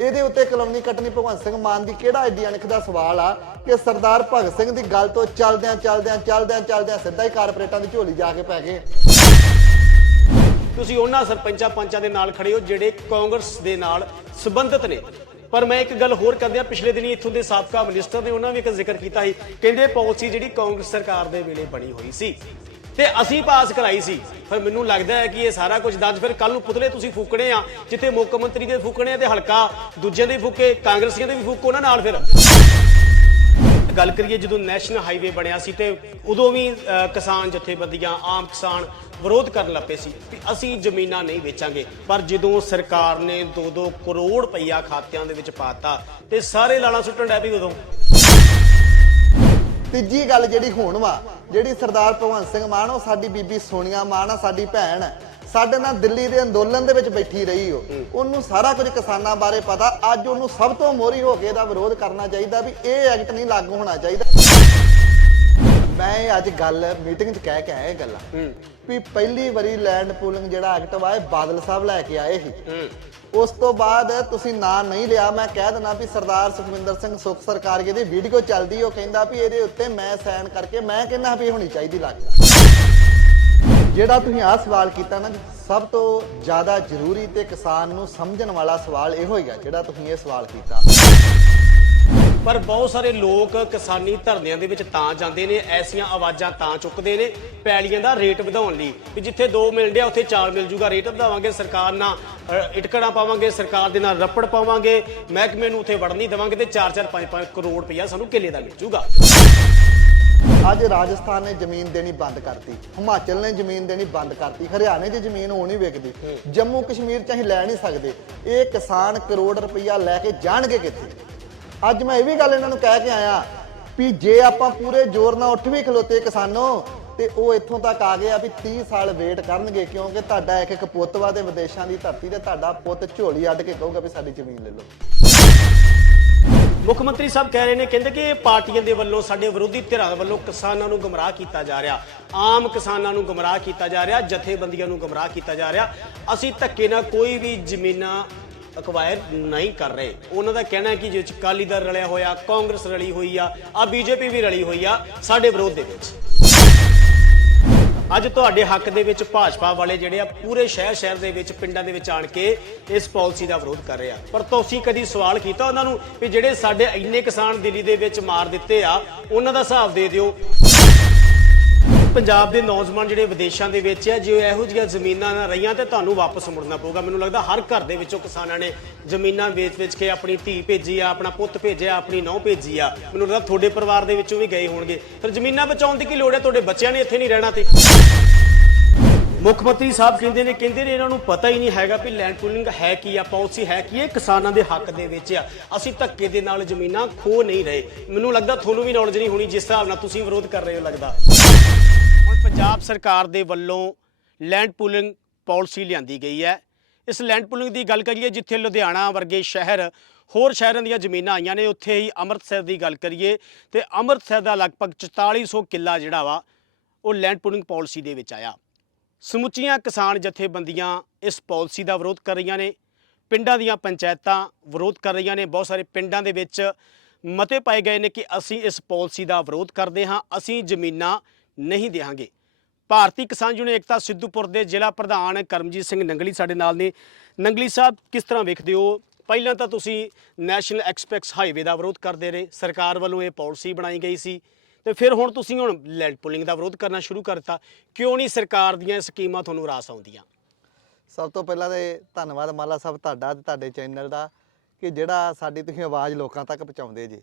ਇਹਦੇ ਉੱਤੇ ਕਲੋਨੀ ਕੱਟਣੀ ਭਗਵੰਤ ਸਿੰਘ ਮਾਨ ਦੀ ਕਿਹੜਾ ਐਡੀ ਅਣਖ ਦਾ ਸਵਾਲ ਆ ਕਿ ਸਰਦਾਰ ਭਗਤ ਸਿੰਘ ਦੀ ਗੱਲ ਤੋਂ ਚੱਲਦਿਆਂ ਚੱਲਦਿਆਂ ਚੱਲਦਿਆਂ ਚੱਲਦਿਆਂ ਸਿੱਧਾ ਹੀ ਕਾਰਪੋਰੇਟਾਂ ਦੀ ਝੋਲੀ ਜਾ ਕੇ ਪੈ ਗਏ। ਤੁਸੀਂ ਉਹਨਾਂ ਸਰਪੰਚਾਂ ਪੰਚਾਂ ਦੇ ਨਾਲ ਖੜੇ ਹੋ ਜਿਹੜੇ ਕਾਂਗਰਸ ਦੇ ਨਾਲ ਸੰਬੰਧਿਤ ਨੇ। ਪਰ ਮੈਂ ਇੱਕ ਗੱਲ ਹੋਰ ਕਰਦਿਆਂ ਪਿਛਲੇ ਦਿਨੀ ਇੱਥੋਂ ਦੇ ਸਾਬਕਾ ਮਿਨਿਸਟਰ ਨੇ ਉਹਨਾਂ ਵੀ ਇੱਕ ਜ਼ਿਕਰ ਕੀਤਾ ਸੀ। ਕਹਿੰਦੇ ਪਾਲਿਸੀ ਜਿਹੜੀ ਕਾਂਗਰਸ ਸਰਕਾਰ ਦੇ ਵੇਲੇ ਬਣੀ ਹੋਈ ਸੀ। ਤੇ ਅਸੀਂ ਪਾਸ ਕਰਾਈ ਸੀ। ਪਰ ਮੈਨੂੰ ਲੱਗਦਾ ਹੈ ਕਿ ਇਹ ਸਾਰਾ ਕੁਝ ਦੱਸ, ਫਿਰ ਕੱਲ ਨੂੰ ਪੁਤਲੇ ਤੁਸੀਂ ਫੂਕਣੇ ਆ, ਜਿੱਥੇ ਮੁੱਖ ਮੰਤਰੀ ਦੇ ਫੂਕਣੇ ਆ ਤੇ ਹਲਕਾ ਦੂਜਿਆਂ ਦੇ ਫੂਕੇ, ਕਾਂਗਰਸੀਆਂ ਦੇ ਵੀ ਫੂਕੋ ਉਹਨਾਂ ਨਾਲ ਫਿਰ। ਗੱਲ ਕਰੀਏ ਜਦੋਂ ਨੈਸ਼ਨਲ ਹਾਈਵੇ ਬਣਿਆ ਸੀ ਤੇ ਉਦੋਂ ਵੀ ਕਿਸਾਨ ਜਥੇਬੰਦੀਆਂ, ਆਮ ਕਿਸਾਨ ਵਿਰੋਧ ਕਰਨ ਲੱਪੇ ਸੀ ਕਿ ਅਸੀਂ ਜ਼ਮੀਨਾਂ ਨਹੀਂ ਵੇਚਾਂਗੇ। ਪਰ ਜਦੋਂ ਸਰਕਾਰ ਨੇ 2-2 ਕਰੋੜ ਰੁਪਈਆ ਖਾਤਿਆਂ ਦੇ ਵਿੱਚ ਪਾਤਾ ਤੇ ਸਾਰੇ ਲਾਲਾਂ ਸੁੱਟਣ ਡੈ ਪਈ ਉਦੋਂ। ਤੀਜੀ ਗੱਲ ਜਿਹੜੀ ਹੁਣ ਵਾ ਜਿਹੜੀ ਸਰਦਾਰ ਭਗਵੰਤ ਸਿੰਘ ਮਾਨ ਉਹ ਸਾਡੀ ਬੀਬੀ ਸੋਨੀਆ ਮਾਨ ਆ ਸਾਡੀ ਭੈਣ। ਹੈ ਸਾਡੇ ਨਾਲ ਦਿੱਲੀ ਦੇ ਅੰਦੋਲਨ ਦੇ ਵਿੱਚ ਬੈਠੀ ਰਹੀ ਉਹ। ਉਹਨੂੰ ਸਾਰਾ ਕੁਝ ਕਿਸਾਨਾਂ ਬਾਰੇ ਪਤਾ। ਅੱਜ ਉਹਨੂੰ ਸਭ ਤੋਂ ਮੋਰੀ ਹੋ ਕੇ ਇਹਦਾ ਵਿਰੋਧ ਕਰਨਾ ਚਾਹੀਦਾ ਵੀ ਇਹ ਐਕਟ ਨਹੀਂ ਲਾਗੂ ਹੋਣਾ ਚਾਹੀਦਾ। ਮੈਂ ਅੱਜ ਗੱਲ ਮੀਟਿੰਗ 'ਚ ਕਹਿ ਕੇ ਆਇਆ ਇਹ ਗੱਲਾਂ। ਵੀ ਪਹਿਲੀ ਵਾਰੀ ਲੈਂਡ ਪੂਲਿੰਗ ਜਿਹੜਾ ਐਕਟ ਇਹ ਬਾਦਲ ਸਾਹਿਬ ਲੈ ਕੇ ਆਏ ਸੀ। ਉਸ ਤੋਂ ਬਾਅਦ ਤੁਸੀਂ ਨਾਂ ਨਹੀਂ ਲਿਆ ਮੈਂ ਕਹਿ ਦਿੰਦਾ ਵੀ ਸਰਦਾਰ ਸੁਖਵਿੰਦਰ ਸਿੰਘ ਸੁੱਖ ਸਰਕਾਰ ਦੀ ਵੀਡੀਓ ਚੱਲਦੀ ਉਹ ਕਹਿੰਦਾ ਵੀ ਇਹਦੇ ਉੱਤੇ ਮੈਂ ਸਾਈਨ ਕਰਕੇ ਮੈਂ ਕਹਿੰਦਾ ਵੀ ਹੋਣੀ ਚਾਹੀਦੀ ਲੱਗ। ਜਿਹੜਾ ਤੁਸੀਂ ਆਹ ਸਵਾਲ ਕੀਤਾ ਨਾ ਸਭ ਤੋਂ ਜ਼ਿਆਦਾ ਜ਼ਰੂਰੀ ਤੇ ਕਿਸਾਨ ਨੂੰ ਸਮਝਣ ਵਾਲਾ ਸਵਾਲ ਇਹੋ ਹੀ ਆ ਜਿਹੜਾ ਤੁਸੀਂ ਇਹ ਸਵਾਲ ਕੀਤਾ। ਪਰ ਬਹੁਤ ਸਾਰੇ ਲੋਕ ਕਿਸਾਨੀ ਧਰਨਿਆਂ ਦੇ ਵਿੱਚ ਤਾਂ ਜਾਂਦੇ ਨੇ ਐਸੀਆਂ ਆਵਾਜ਼ਾਂ ਤਾਂ ਚੁੱਕਦੇ ਨੇ ਪੈਲੀਆਂ ਦਾ ਰੇਟ ਵਧਾਉਣ ਲਈ। ਵੀ ਜਿੱਥੇ 2 ਮਿਲ ਡਿਆ ਉੱਥੇ 4 ਮਿਲ ਜੂਗਾ ਰੇਟ ਵਧਾਵਾਂਗੇ ਸਰਕਾਰ ਨਾਲ ਇਟਕੜਾਂ ਪਾਵਾਂਗੇ ਸਰਕਾਰ ਦੇ ਨਾਲ ਰੱਪੜ ਪਾਵਾਂਗੇ ਮਹਿਕਮੇ ਨੂੰ ਉੱਥੇ ਵੜਨ ਨਹੀਂ ਦੇਵਾਂਗੇ ਤੇ 4-4 5-5 ਕਰੋੜ ਰੁਪਈਆ ਸਾਨੂੰ ਕਿੱਲੇ ਦਾ ਮਿਲ ਜੂਗਾ। ਅੱਜ ਰਾਜਸਥਾਨ ਨੇ ਜ਼ਮੀਨ ਦੇਣੀ ਬੰਦ ਕਰਤੀ ਹਿਮਾਚਲ ਨੇ ਜ਼ਮੀਨ ਦੇਣੀ ਬੰਦ ਕਰਤੀ ਹਰਿਆਣੇ 'ਚ ਜ਼ਮੀਨ ਹੁਣ ਹੀ। ਵਿਕਦੀ ਜੰਮੂ ਕਸ਼ਮੀਰ 'ਚ ਅਸੀਂ ਲੈ ਨਹੀਂ ਸਕਦੇ ਇਹ ਕਿਸਾਨ ਕਰੋੜ ਰੁਪਈਆ ਲੈ ਕੇ ਜਾਣਗੇ ਕਿੱਥੇ? ਅੱਜ ਮੈਂ ਇਹ ਵੀ ਗੱਲ ਇਹਨਾਂ ਨੂੰ ਕਹਿ ਕੇ ਆਇਆ ਵੀ ਜੇ ਆਪਾਂ ਪੂਰੇ ਜ਼ੋਰ ਨਾਲ ਉੱਠ ਵੀ ਖਲੋਤੇ ਕਿਸਾਨੋ, ਤੇ ਉਹ ਇੱਥੋਂ ਤੱਕ ਆ ਗਏ ਆ ਵੀ 30 ਸਾਲ ਵੇਟ ਕਰਨਗੇ, ਕਿਉਂਕਿ ਤੁਹਾਡਾ ਇੱਕ ਇੱਕ ਪੁੱਤ ਵਾ ਦੇ ਵਿਦੇਸ਼ਾਂ ਦੀ ਧਰਤੀ ਤੇ ਤੁਹਾਡਾ ਪੁੱਤ ਝੋਲੀ ਅੱਡ ਕੇ ਕਹੂਗਾ ਵੀ ਸਾਡੀ ਜ਼ਮੀਨ ਲੈ ਲਓ। ਮੁੱਖ ਮੰਤਰੀ ਸਾਹਿਬ ਕਹਿ ਰਹੇ ਨੇ, ਕਹਿੰਦੇ ਕਿ ਇਹ ਪਾਰਟੀਆਂ ਦੇ ਵੱਲੋਂ ਸਾਡੇ ਵਿਰੋਧੀ ਧਿਰਾਂ ਵੱਲੋਂ ਕਿਸਾਨਾਂ ਨੂੰ ਗੁੰਮਰਾਹ ਕੀਤਾ ਜਾ ਰਿਹਾ। ਆਮ ਕਿਸਾਨਾਂ ਨੂੰ ਗੁੰਮਰਾਹ ਕੀਤਾ ਜਾ ਰਿਹਾ, ਜਥੇਬੰਦੀਆਂ ਨੂੰ ਗਮਰਾਹ ਕੀਤਾ ਜਾ ਰਿਹਾ। ਅਸੀਂ ਧੱਕੇ ਨਾਲ ਕੋਈ ਵੀ ਜ਼ਮੀਨਾਂ ਅਕਵਾਇਰ ਨਹੀਂ ਕਰ ਰਹੇ। ਉਹਨਾਂ ਦਾ ਕਹਿਣਾ ਹੈ ਕਿ ਜਿਹ ਚ ਅਕਾਲੀ ਦਲ ਰਲਿਆ ਹੋਇਆ, ਕਾਂਗਰਸ ਰਲੀ ਹੋਈ ਆ ਆ ਬੀਜੇਪੀ ਵੀ ਰਲੀ ਹੋਈ ਆ, ਸਾਡੇ ਵਿਰੋਧ ਦੇ ਵਿੱਚ। ਅੱਜ ਤੁਹਾਡੇ ਹੱਕ ਦੇ ਵਿੱਚ ਭਾਜਪਾ ਵਾਲੇ ਜਿਹੜੇ ਆ, ਪੂਰੇ ਸ਼ਹਿਰ ਸ਼ਹਿਰ ਦੇ ਵਿੱਚ, ਪਿੰਡਾਂ ਦੇ ਵਿੱਚ ਆਣ ਕੇ ਇਸ ਪਾਲਿਸੀ ਦਾ ਵਿਰੋਧ ਕਰ ਰਹੇ ਆ। ਪਰ ਤੁਸੀਂ ਕਦੀ ਸਵਾਲ ਕੀਤਾ ਉਹਨਾਂ ਨੂੰ ਵੀ ਜਿਹੜੇ ਸਾਡੇ ਇੰਨੇ ਕਿਸਾਨ ਦਿੱਲੀ ਦੇ ਵਿੱਚ ਮਾਰ ਦਿੱਤੇ ਆ, ਉਹਨਾਂ ਦਾ ਹਿਸਾਬ ਦੇ ਦਿਓ? ਪੰਜਾਬ ਦੇ ਨੌਜਵਾਨ ਜਿਹੜੇ ਵਿਦੇਸ਼ਾਂ ਦੇ ਵਿੱਚ ਆ, ਜੇ ਇਹੋ ਜਿਹੀਆਂ ਜ਼ਮੀਨਾਂ ਨਾ ਰਹੀਆਂ ਤੇ ਤੁਹਾਨੂੰ ਵਾਪਸ ਮੁੜਨਾ ਪਊਗਾ। ਮੈਨੂੰ ਲੱਗਦਾ ਹਰ ਘਰ ਦੇ ਵਿੱਚੋਂ ਕਿਸਾਨਾਂ ਨੇ ਜ਼ਮੀਨਾਂ ਵੇਚ-ਵੇਚ ਕੇ ਆਪਣੀ ਧੀ ਭੇਜੀ ਆ, ਆਪਣਾ ਪੁੱਤ ਭੇਜਿਆ, ਆਪਣੀ ਨੌਂ ਭੇਜੀ ਆ। ਮੈਨੂੰ ਲੱਗਦਾ ਤੁਹਾਡੇ ਪਰਿਵਾਰ ਦੇ ਵਿੱਚੋਂ ਵੀ ਗਏ ਹੋਣਗੇ। ਫਿਰ ਜ਼ਮੀਨਾਂ ਬਚਾਉਣ ਦੀ ਕੀ ਲੋੜ ਹੈ? ਤੁਹਾਡੇ ਬੱਚਿਆਂ ਨੇ ਇੱਥੇ ਨਹੀਂ ਰਹਿਣਾ ਤੇ ਮੁੱਖ ਮੰਤਰੀ ਸਾਹਿਬ ਕਹਿੰਦੇ ਨੇ ਕਹਿੰਦੇ ਨੇ ਇਹਨਾਂ ਨੂੰ ਪਤਾ ਹੀ ਨਹੀਂ ਹੈਗਾ ਵੀ ਲੈਂਡ ਪੂਲਿੰਗ ਹੈ ਕੀ ਆ, ਪਾਲਿਸੀ ਹੈ ਕੀ ਇਹ ਕਿਸਾਨਾਂ ਦੇ ਹੱਕ ਦੇ ਵਿੱਚ ਆ। ਅਸੀਂ ਧੱਕੇ ਦੇ ਨਾਲ ਜ਼ਮੀਨਾਂ ਖੋ ਨਹੀਂ ਰਹੇ। ਮੈਨੂੰ ਲੱਗਦਾ ਤੁਹਾਨੂੰ ਵੀ ਨੌਲੇਜ ਨਹੀਂ ਹੋਣੀ, ਜਿਸ ਹਿਸਾਬ ਨਾਲ ਤੁਸੀਂ ਵਿਰੋਧ ਕਰ ਰਹੇ ਹੋ ਲੱਗਦਾ। ਪੰਜਾਬ ਸਰਕਾਰ ਦੇ ਵੱਲੋਂ ਲੈਂਡ ਪੂਲਿੰਗ ਪਾਲਿਸੀ ਲਿਆਂਦੀ ਗਈ ਹੈ। ਇਸ ਲੈਂਡ ਪੂਲਿੰਗ ਦੀ ਗੱਲ ਕਰੀਏ, ਜਿੱਥੇ ਲੁਧਿਆਣਾ ਵਰਗੇ ਸ਼ਹਿਰ, ਹੋਰ ਸ਼ਹਿਰਾਂ ਦੀਆਂ ਜ਼ਮੀਨਾਂ ਆਈਆਂ ਨੇ, ਉੱਥੇ ਹੀ ਅੰਮ੍ਰਿਤਸਰ ਦੀ ਗੱਲ ਕਰੀਏ ਤੇ ਅੰਮ੍ਰਿਤਸਰ ਦਾ ਲਗਭਗ 4400 ਕਿੱਲਾ ਜਿਹੜਾ ਵਾ, ਉਹ ਲੈਂਡ ਪੂਲਿੰਗ ਪਾਲਿਸੀ ਦੇ ਵਿੱਚ ਆਇਆ। ਸਮੁੱਚੀਆਂ ਕਿਸਾਨ ਜਥੇਬੰਦੀਆਂ ਇਸ ਪਾਲਿਸੀ ਦਾ ਵਿਰੋਧ ਕਰ ਰਹੀਆਂ ਨੇ। ਪਿੰਡਾਂ ਦੀਆਂ ਪੰਚਾਇਤਾਂ ਵਿਰੋਧ ਕਰ ਰਹੀਆਂ ਨੇ। ਬਹੁਤ ਸਾਰੇ ਪਿੰਡਾਂ ਦੇ ਵਿੱਚ ਮਤੇ ਪਾਏ ਗਏ ਨੇ ਕਿ ਅਸੀਂ ਇਸ ਪਾਲਿਸੀ ਦਾ ਵਿਰੋਧ ਕਰਦੇ ਹਾਂ। ਅਸੀਂ ਜ਼ਮੀਨਾਂ ਨਹੀਂ ਦੇਵਾਂਗੇ ਭਾਰਤੀ ਕਿਸਾਨ ਯੂਨੀਅਨ ਏਕਤਾ ਸਿੱਧੂਪੁਰ ਦੇ ਜ਼ਿਲ੍ਹਾ ਪ੍ਰਧਾਨ ਕਰਮਜੀਤ ਸਿੰਘ ਨੰਗਲੀ ਸਾਡੇ ਨਾਲ ਨੇ। ਨੰਗਲੀ ਸਾਹਿਬ, ਕਿਸ ਤਰ੍ਹਾਂ ਵੇਖਦੇ ਹੋ? ਪਹਿਲਾਂ ਤਾਂ ਤੁਸੀਂ ਨੈਸ਼ਨਲ ਐਕਸਪ੍ਰੈਸ ਹਾਈਵੇ ਦਾ ਵਿਰੋਧ ਕਰਦੇ ਰਹੇ। ਸਰਕਾਰ ਵੱਲੋਂ ਇਹ ਪਾਲਿਸੀ ਬਣਾਈ ਗਈ ਸੀ। ਤੇ ਫਿਰ ਹੁਣ ਤੁਸੀਂ ਹੁਣ ਲੈਂਡ ਪੁਲਿੰਗ ਦਾ ਵਿਰੋਧ ਕਰਨਾ ਸ਼ੁਰੂ ਕਰਤਾ ਕਿਉਂ ਨਹੀਂ ਸਰਕਾਰ ਦੀਆਂ ਸਕੀਮਾਂ ਤੁਹਾਨੂੰ ਰਾਸ ਆਉਂਦੀਆਂ? ਸਭ ਤੋਂ ਪਹਿਲਾਂ ਤੇ ਧੰਨਵਾਦ ਮਾਲਾ ਸਾਹਿਬ ਤੁਹਾਡਾ ਤੇ ਤੁਹਾਡੇ ਚੈਨਲ ਦਾ ਕਿ ਜਿਹੜਾ ਸਾਡੀ ਤੁਸੀਂ ਆਵਾਜ਼ ਲੋਕਾਂ ਤੱਕ ਪਹੁੰਚਾਉਂਦੇ ਜੀ।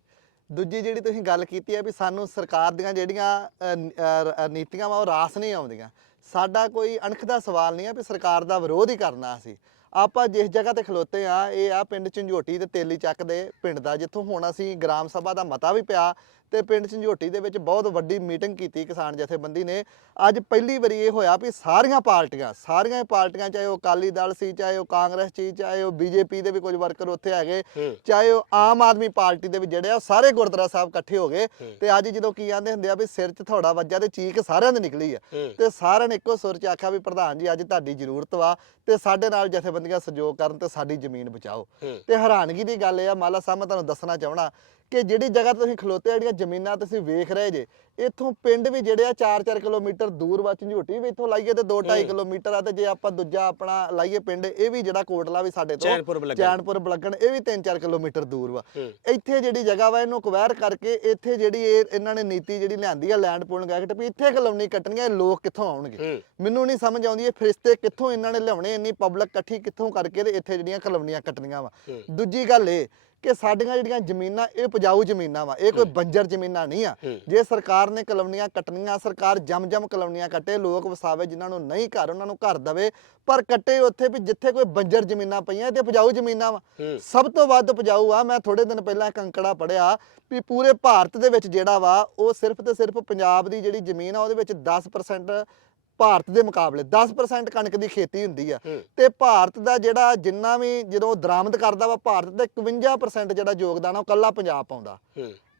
ਦੂਜੀ ਜਿਹੜੀ ਤੁਸੀਂ ਗੱਲ ਕੀਤੀ ਹੈ ਵੀ ਸਾਨੂੰ ਸਰਕਾਰ ਦੀਆਂ ਜਿਹੜੀਆਂ ਨੀਤੀਆਂ ਵਾ, ਉਹ ਰਾਸ ਨਹੀਂ ਆਉਂਦੀਆਂ। ਸਾਡਾ ਕੋਈ ਅਣਖ ਦਾ ਸਵਾਲ ਨਹੀਂ ਹੈ ਵੀ ਸਰਕਾਰ ਦਾ ਵਿਰੋਧ ਹੀ ਕਰਨਾ ਅਸੀਂ। ਆਪਾਂ ਜਿਸ ਜਗ੍ਹਾ ਤੇ ਖਲੋਤੇ ਆ, ਇਹ ਆ ਪਿੰਡ ਝੰਝੋਟੀ ਤੇ ਤੇਲੀ ਚੱਕ ਦੇ ਪਿੰਡ ਦਾ, ਜਿੱਥੋਂ ਹੁਣ ਅਸੀਂ ਗ੍ਰਾਮ ਸਭਾ ਦਾ ਮਤਾ ਵੀ ਪਿਆ ਤੇ ਪਿੰਡ ਝੰਜੋਟੀ ਦੇ ਵਿੱਚ ਬਹੁਤ ਵੱਡੀ ਮੀਟਿੰਗ ਕੀਤੀ ਕਿਸਾਨ ਜਥੇਬੰਦੀ ਨੇ ਅੱਜ ਪਹਿਲੀ ਵਾਰੀ ਇਹ ਹੋਇਆ ਵੀ ਸਾਰੀਆਂ ਪਾਰਟੀਆਂ ਸਾਰੀਆਂ ਪਾਰਟੀਆਂ ਚਾਹੇ ਉਹ ਅਕਾਲੀ ਦਲ ਸੀ ਚਾਹੇ ਉਹ ਕਾਂਗਰਸ ਸੀ ਚਾਹੇ ਉਹ ਬੀਜੇਪੀ ਦੇ ਵੀ ਕੁਝ ਵਰਕਰ ਉੱਥੇ ਹੈਗੇ। ਚਾਹੇ ਉਹ ਆਮ ਆਦਮੀ ਪਾਰਟੀ ਦੇ ਵੀ ਜਿਹੜੇ ਆ ਸਾਰੇ ਗੁਰਦੁਆਰਾ ਸਾਹਿਬ ਇਕੱਠੇ ਹੋ ਗਏ ਤੇ ਅੱਜ ਜਦੋਂ ਕੀ ਆਂਦੇ ਹੁੰਦੇ ਆ ਵੀ ਸਿਰ 'ਚ ਥੋੜਾ ਵੱਜਾ ਤੇ ਚੀਕ ਸਾਰਿਆਂ ਦੇ ਨਿਕਲੀ ਆ। ਤੇ ਸਾਰਿਆਂ ਨੇ ਇੱਕੋ ਸੁਰ 'ਚ ਆਖਿਆ ਵੀ ਪ੍ਰਧਾਨ ਜੀ ਅੱਜ ਤੁਹਾਡੀ ਜ਼ਰੂਰਤ ਵਾ ਤੇ ਸਾਡੇ ਨਾਲ ਜਥੇਬੰਦੀਆਂ ਸਹਿਯੋਗ ਕਰਨ ਤੇ ਸਾਡੀ ਜ਼ਮੀਨ ਬਚਾਓ। ਤੇ ਹੈਰਾਨਗੀ ਦੀ ਗੱਲ ਇਹ ਆ ਮਾਲਾ ਸਾਹਿਬ ਮੈਂ ਤੁਹਾਨੂੰ ਦੱਸਣਾ ਚਾਹਣਾ ਕਿ ਜਿਹੜੀ ਜਗ੍ਹਾ ਤੇ ਤੁਸੀਂ ਖਲੋਤੇ ਆ, ਜਿਹੜੀਆਂ ਜ਼ਮੀਨਾਂ ਤੁਸੀਂ ਵੇਖ ਰਹੇ ਜੇ ਇੱਥੋਂ ਪਿੰਡ ਵੀ ਜਿਹੜੇ ਆ 4-4 ਕਿਲੋਮੀਟਰ ਦੂਰ ਵਾ ਝੰਜੋਟੀ ਵੀ ਇੱਥੋਂ ਲਾਈਏ ਤੇ 2-2.5 ਕਿਲੋਮੀਟਰ ਆ ਤੇ ਜੇ ਆਪਾਂ ਦੂਜਾ ਆਪਣਾ ਲਾਈਏ ਪਿੰਡ ਇਹ ਵੀ ਜਿਹੜਾ ਕੋਟਲਾ ਵੀ ਸਾਡੇ ਤੋਂ ਚੈਨਪੁਰ ਬਲੱਗਣ। ਇਹ ਵੀ 3-4 ਕਿਲੋਮੀਟਰ ਦੂਰ ਵਾ। ਇੱਥੇ ਜਿਹੜੀ ਜਗ੍ਹਾ ਵਾ ਇਹਨੂੰ ਅਕਵਾਇਰ ਕਰਕੇ ਇੱਥੇ ਜਿਹੜੀ ਇਹ ਇਹਨਾਂ ਨੇ ਨੀਤੀ ਜਿਹੜੀ ਲਿਆਂਦੀ ਆ ਲੈਂਡ ਪੂਲਿੰਗ ਐਕਟ ਵੀ ਇੱਥੇ ਕਲੋਨੀ ਕੱਟਣੀਆਂ ਇਹ ਲੋਕ ਕਿੱਥੋਂ ਆਉਣਗੇ। ਮੈਨੂੰ ਨਹੀਂ ਸਮਝ ਆਉਂਦੀ ਇਹ ਫਰਿਸ਼ਤੇ ਕਿੱਥੋਂ ਇਹਨਾਂ ਨੇ ਲਿਆਉਣੇ ਇੰਨੀ ਪਬਲਿਕ ਇਕੱਠੀ ਕਿੱਥੋਂ ਕਰਕੇ ਤੇ ਇੱਥੇ ਜਿਹੜੀਆਂ ਕਲੋਨੀਆਂ ਕੱਟਣੀਆਂ ਵਾ। ਦੂਜੀ ਗੱਲ ਇਹ ਕਿ ਸਾਡੀਆਂ ਜਿਹੜੀਆਂ ਜ਼ਮੀਨਾਂ ਇਹ ਉਪਜਾਊ ਜ਼ਮੀਨਾਂ ਵਾ ਇਹ ਕੋਈ ਬੰਜਰ ਜ਼ਮੀਨਾਂ ਨਹੀਂ ਆ। ਜੇ ਸਰਕਾਰ ਨੇ ਕਲੋਨੀਆਂ ਕੱਟਣੀਆਂ ਸਰਕਾਰ ਜਮ-ਜਮ ਕਲੋਨੀਆਂ ਕੱਟੇ ਲੋਕ ਵਸਾਵੇ ਜਿਨ੍ਹਾਂ ਨੂੰ ਨਹੀਂ ਘਰ ਉਹਨਾਂ ਨੂੰ ਘਰ ਦਵੇ ਪਰ ਕੱਟੇ ਉੱਥੇ ਵੀ ਜਿੱਥੇ ਕੋਈ ਬੰਜਰ ਜ਼ਮੀਨਾਂ ਪਈਆਂ ਇਹ ਤੇ ਉਪਜਾਊ ਜ਼ਮੀਨਾਂ ਵਾ। ਸਭ ਤੋਂ ਵੱਧ ਉਪਜਾਊ ਆ ਮੈਂ ਥੋੜੇ ਦਿਨ ਪਹਿਲਾਂ ਇੱਕ ਅੰਕੜਾ ਪੜਿਆ ਵੀ ਪੂਰੇ ਭਾਰਤ ਦੇ ਵਿੱਚ ਜਿਹੜਾ ਵਾ ਉਹ ਸਿਰਫ ਤੇ ਸਿਰਫ ਪੰਜਾਬ ਦੀ ਜਿਹੜੀ ਜ਼ਮੀਨ ਆ ਉਹਦੇ ਵਿੱਚ 10% ਭਾਰਤ ਦੇ ਮੁਕਾਬਲੇ 10% ਕਣਕ ਦੀ ਖੇਤੀ ਹੁੰਦੀ ਆ। ਤੇ ਭਾਰਤ ਦਾ ਜਿਹੜਾ ਜਿੰਨਾ ਵੀ ਜਦੋਂ ਦਰਾਮਦ ਕਰਦਾ ਵਾ ਭਾਰਤ ਦਾ 51% ਜਿਹੜਾ ਯੋਗਦਾਨ ਆ ਉਹ ਕੱਲਾ ਪੰਜਾਬ ਪਾਉਂਦਾ।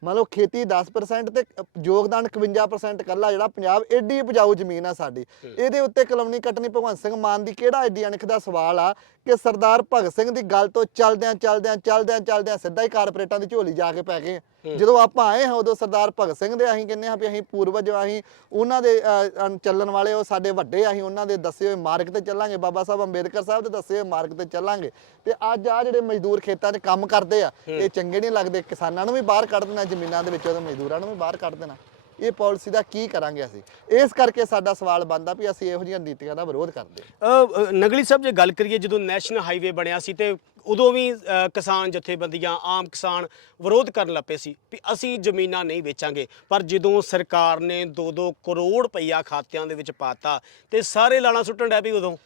ਲਓ ਖੇਤੀ 10% ਤੇ ਯੋਗਦਾਨ 51% ਕੱਲਾ ਜਿਹੜਾ ਪੰਜਾਬ ਏਡੀ ਉਪਜਾਊ ਜ਼ਮੀਨ ਆ ਸਾਡੀ। ਇਹਦੇ ਉੱਤੇ ਕਲੋਨੀ ਕੱਟਣੀ ਭਗਵੰਤ ਸਿੰਘ ਮਾਨ ਦੀ ਕਿਹੜਾ ਏਡੀ ਅਣਖ ਦਾ ਸਵਾਲ ਆ ਕਿ ਸਰਦਾਰ ਭਗਤ ਸਿੰਘ ਦੀ ਗੱਲ ਤੋਂ ਚੱਲਦਿਆਂ ਚੱਲਦਿਆਂ ਚੱਲਦਿਆਂ ਚੱਲਦਿਆਂ ਸਿੱਧਾ ਹੀ ਕਾਰਪੋਰੇਟਾਂ ਦੀ ਝੋਲੀ ਜਾ ਕੇ ਪੈ ਗਏ। ਜਦੋਂ ਆਪਾਂ ਆਏ ਹਾਂ ਉਦੋਂ ਸਰਦਾਰ ਭਗਤ ਸਿੰਘ ਦੇ ਅਸੀਂ ਕਹਿੰਦੇ ਹਾਂ ਵੀ ਅਸੀਂ ਪੂਰਵਜ ਅਸੀਂ ਉਹਨਾਂ ਦੇ ਚੱਲਣ ਵਾਲੇ ਉਹ ਸਾਡੇ ਵੱਡੇ ਅਸੀਂ ਉਹਨਾਂ ਦੇ ਦੱਸੇ ਹੋਏ ਮਾਰਗ ਤੇ ਚੱਲਾਂਗੇ। ਬਾਬਾ ਸਾਹਿਬ ਅੰਬੇਦਕਰ ਸਾਹਿਬ ਦੇ ਦੱਸੇ ਹੋਏ ਮਾਰਗ ਤੇ ਚੱਲਾਂਗੇ। ਤੇ ਅੱਜ ਆ ਜਿਹੜੇ ਮਜ਼ਦੂਰ ਖੇਤਾਂ 'ਚ ਕੰਮ ਕਰਦੇ ਆ ਇਹ ਚੰਗੇ ਨਹੀਂ ਲੱਗਦੇ। ਕਿਸਾਨਾਂ ਨੂੰ ਵੀ ਬਾਹਰ ਕੱਢ ਦੇਣਾ ਜ਼ਮੀਨਾਂ ਦੇ ਵਿੱਚੋਂ ਤੇ ਮਜ਼ਦੂਰਾਂ ਨੂੰ ਵੀ ਬਾਹਰ ਕੱਢ ਦੇਣਾ। ਇਹ ਪਾਲਿਸੀ ਦਾ ਕੀ ਕਰਾਂਗੇ ਅਸੀਂ? ਇਸ ਕਰਕੇ ਸਾਡਾ ਸਵਾਲ ਬਣਦਾ ਵੀ ਅਸੀਂ ਇਹੋ ਜਿਹੀਆਂ ਨੀਤੀਆਂ ਦਾ ਵਿਰੋਧ ਕਰਦੇ ਹਾਂ। ਨਗਲੀ ਸਾਹਿਬ, ਜੇ ਗੱਲ ਕਰੀਏ, ਜਦੋਂ ਨੈਸ਼ਨਲ ਹਾਈਵੇ ਬਣਿਆ ਸੀ ਤੇ ਉਦੋਂ ਵੀ ਕਿਸਾਨ ਜਥੇਬੰਦੀਆਂ, ਆਮ ਕਿਸਾਨ ਵਿਰੋਧ ਕਰਨ ਲੱਪੇ ਸੀ ਵੀ ਅਸੀਂ ਜ਼ਮੀਨਾਂ ਨਹੀਂ ਵੇਚਾਂਗੇ। ਪਰ ਜਦੋਂ ਸਰਕਾਰ ਨੇ 2-2 ਕਰੋੜ ਰੁਪਈਆ ਖਾਤਿਆਂ ਦੇ ਵਿੱਚ ਪਾਤਾ ਤੇ ਸਾਰੇ ਲਾਣਾ ਸੁੱਟਣ ਡੈ ਵੀ ਉਦੋਂ।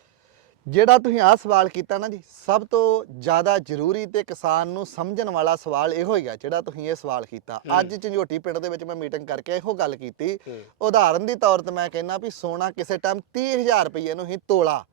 ਜਿਹੜਾ ਤੁਸੀਂ ਆਹ ਸਵਾਲ ਕੀਤਾ ਨਾ ਜੀ ਸਭ ਤੋਂ ਜ਼ਿਆਦਾ ਜ਼ਰੂਰੀ ਤੇ ਕਿਸਾਨ ਨੂੰ ਸਮਝਣ ਵਾਲਾ ਸਵਾਲ ਇਹੋ ਹੀ ਆ ਜਿਹੜਾ ਤੁਸੀਂ ਇਹ ਸਵਾਲ ਕੀਤਾ। ਅੱਜ ਝੰਜੋਟੀ ਪਿੰਡ ਦੇ ਵਿੱਚ ਮੈਂ ਮੀਟਿੰਗ ਕਰਕੇ ਇਹੋ ਗੱਲ ਕੀਤੀ। ਉਦਾਹਰਨ ਦੀ ਤੌਰ ਤੇ ਮੈਂ ਕਹਿੰਦਾ ਵੀ ਸੋਨਾ ਕਿਸੇ ਟਾਈਮ 30000 ਰੁਪਏ ਨੂੰ ਹੀ ਤੋਲਾ।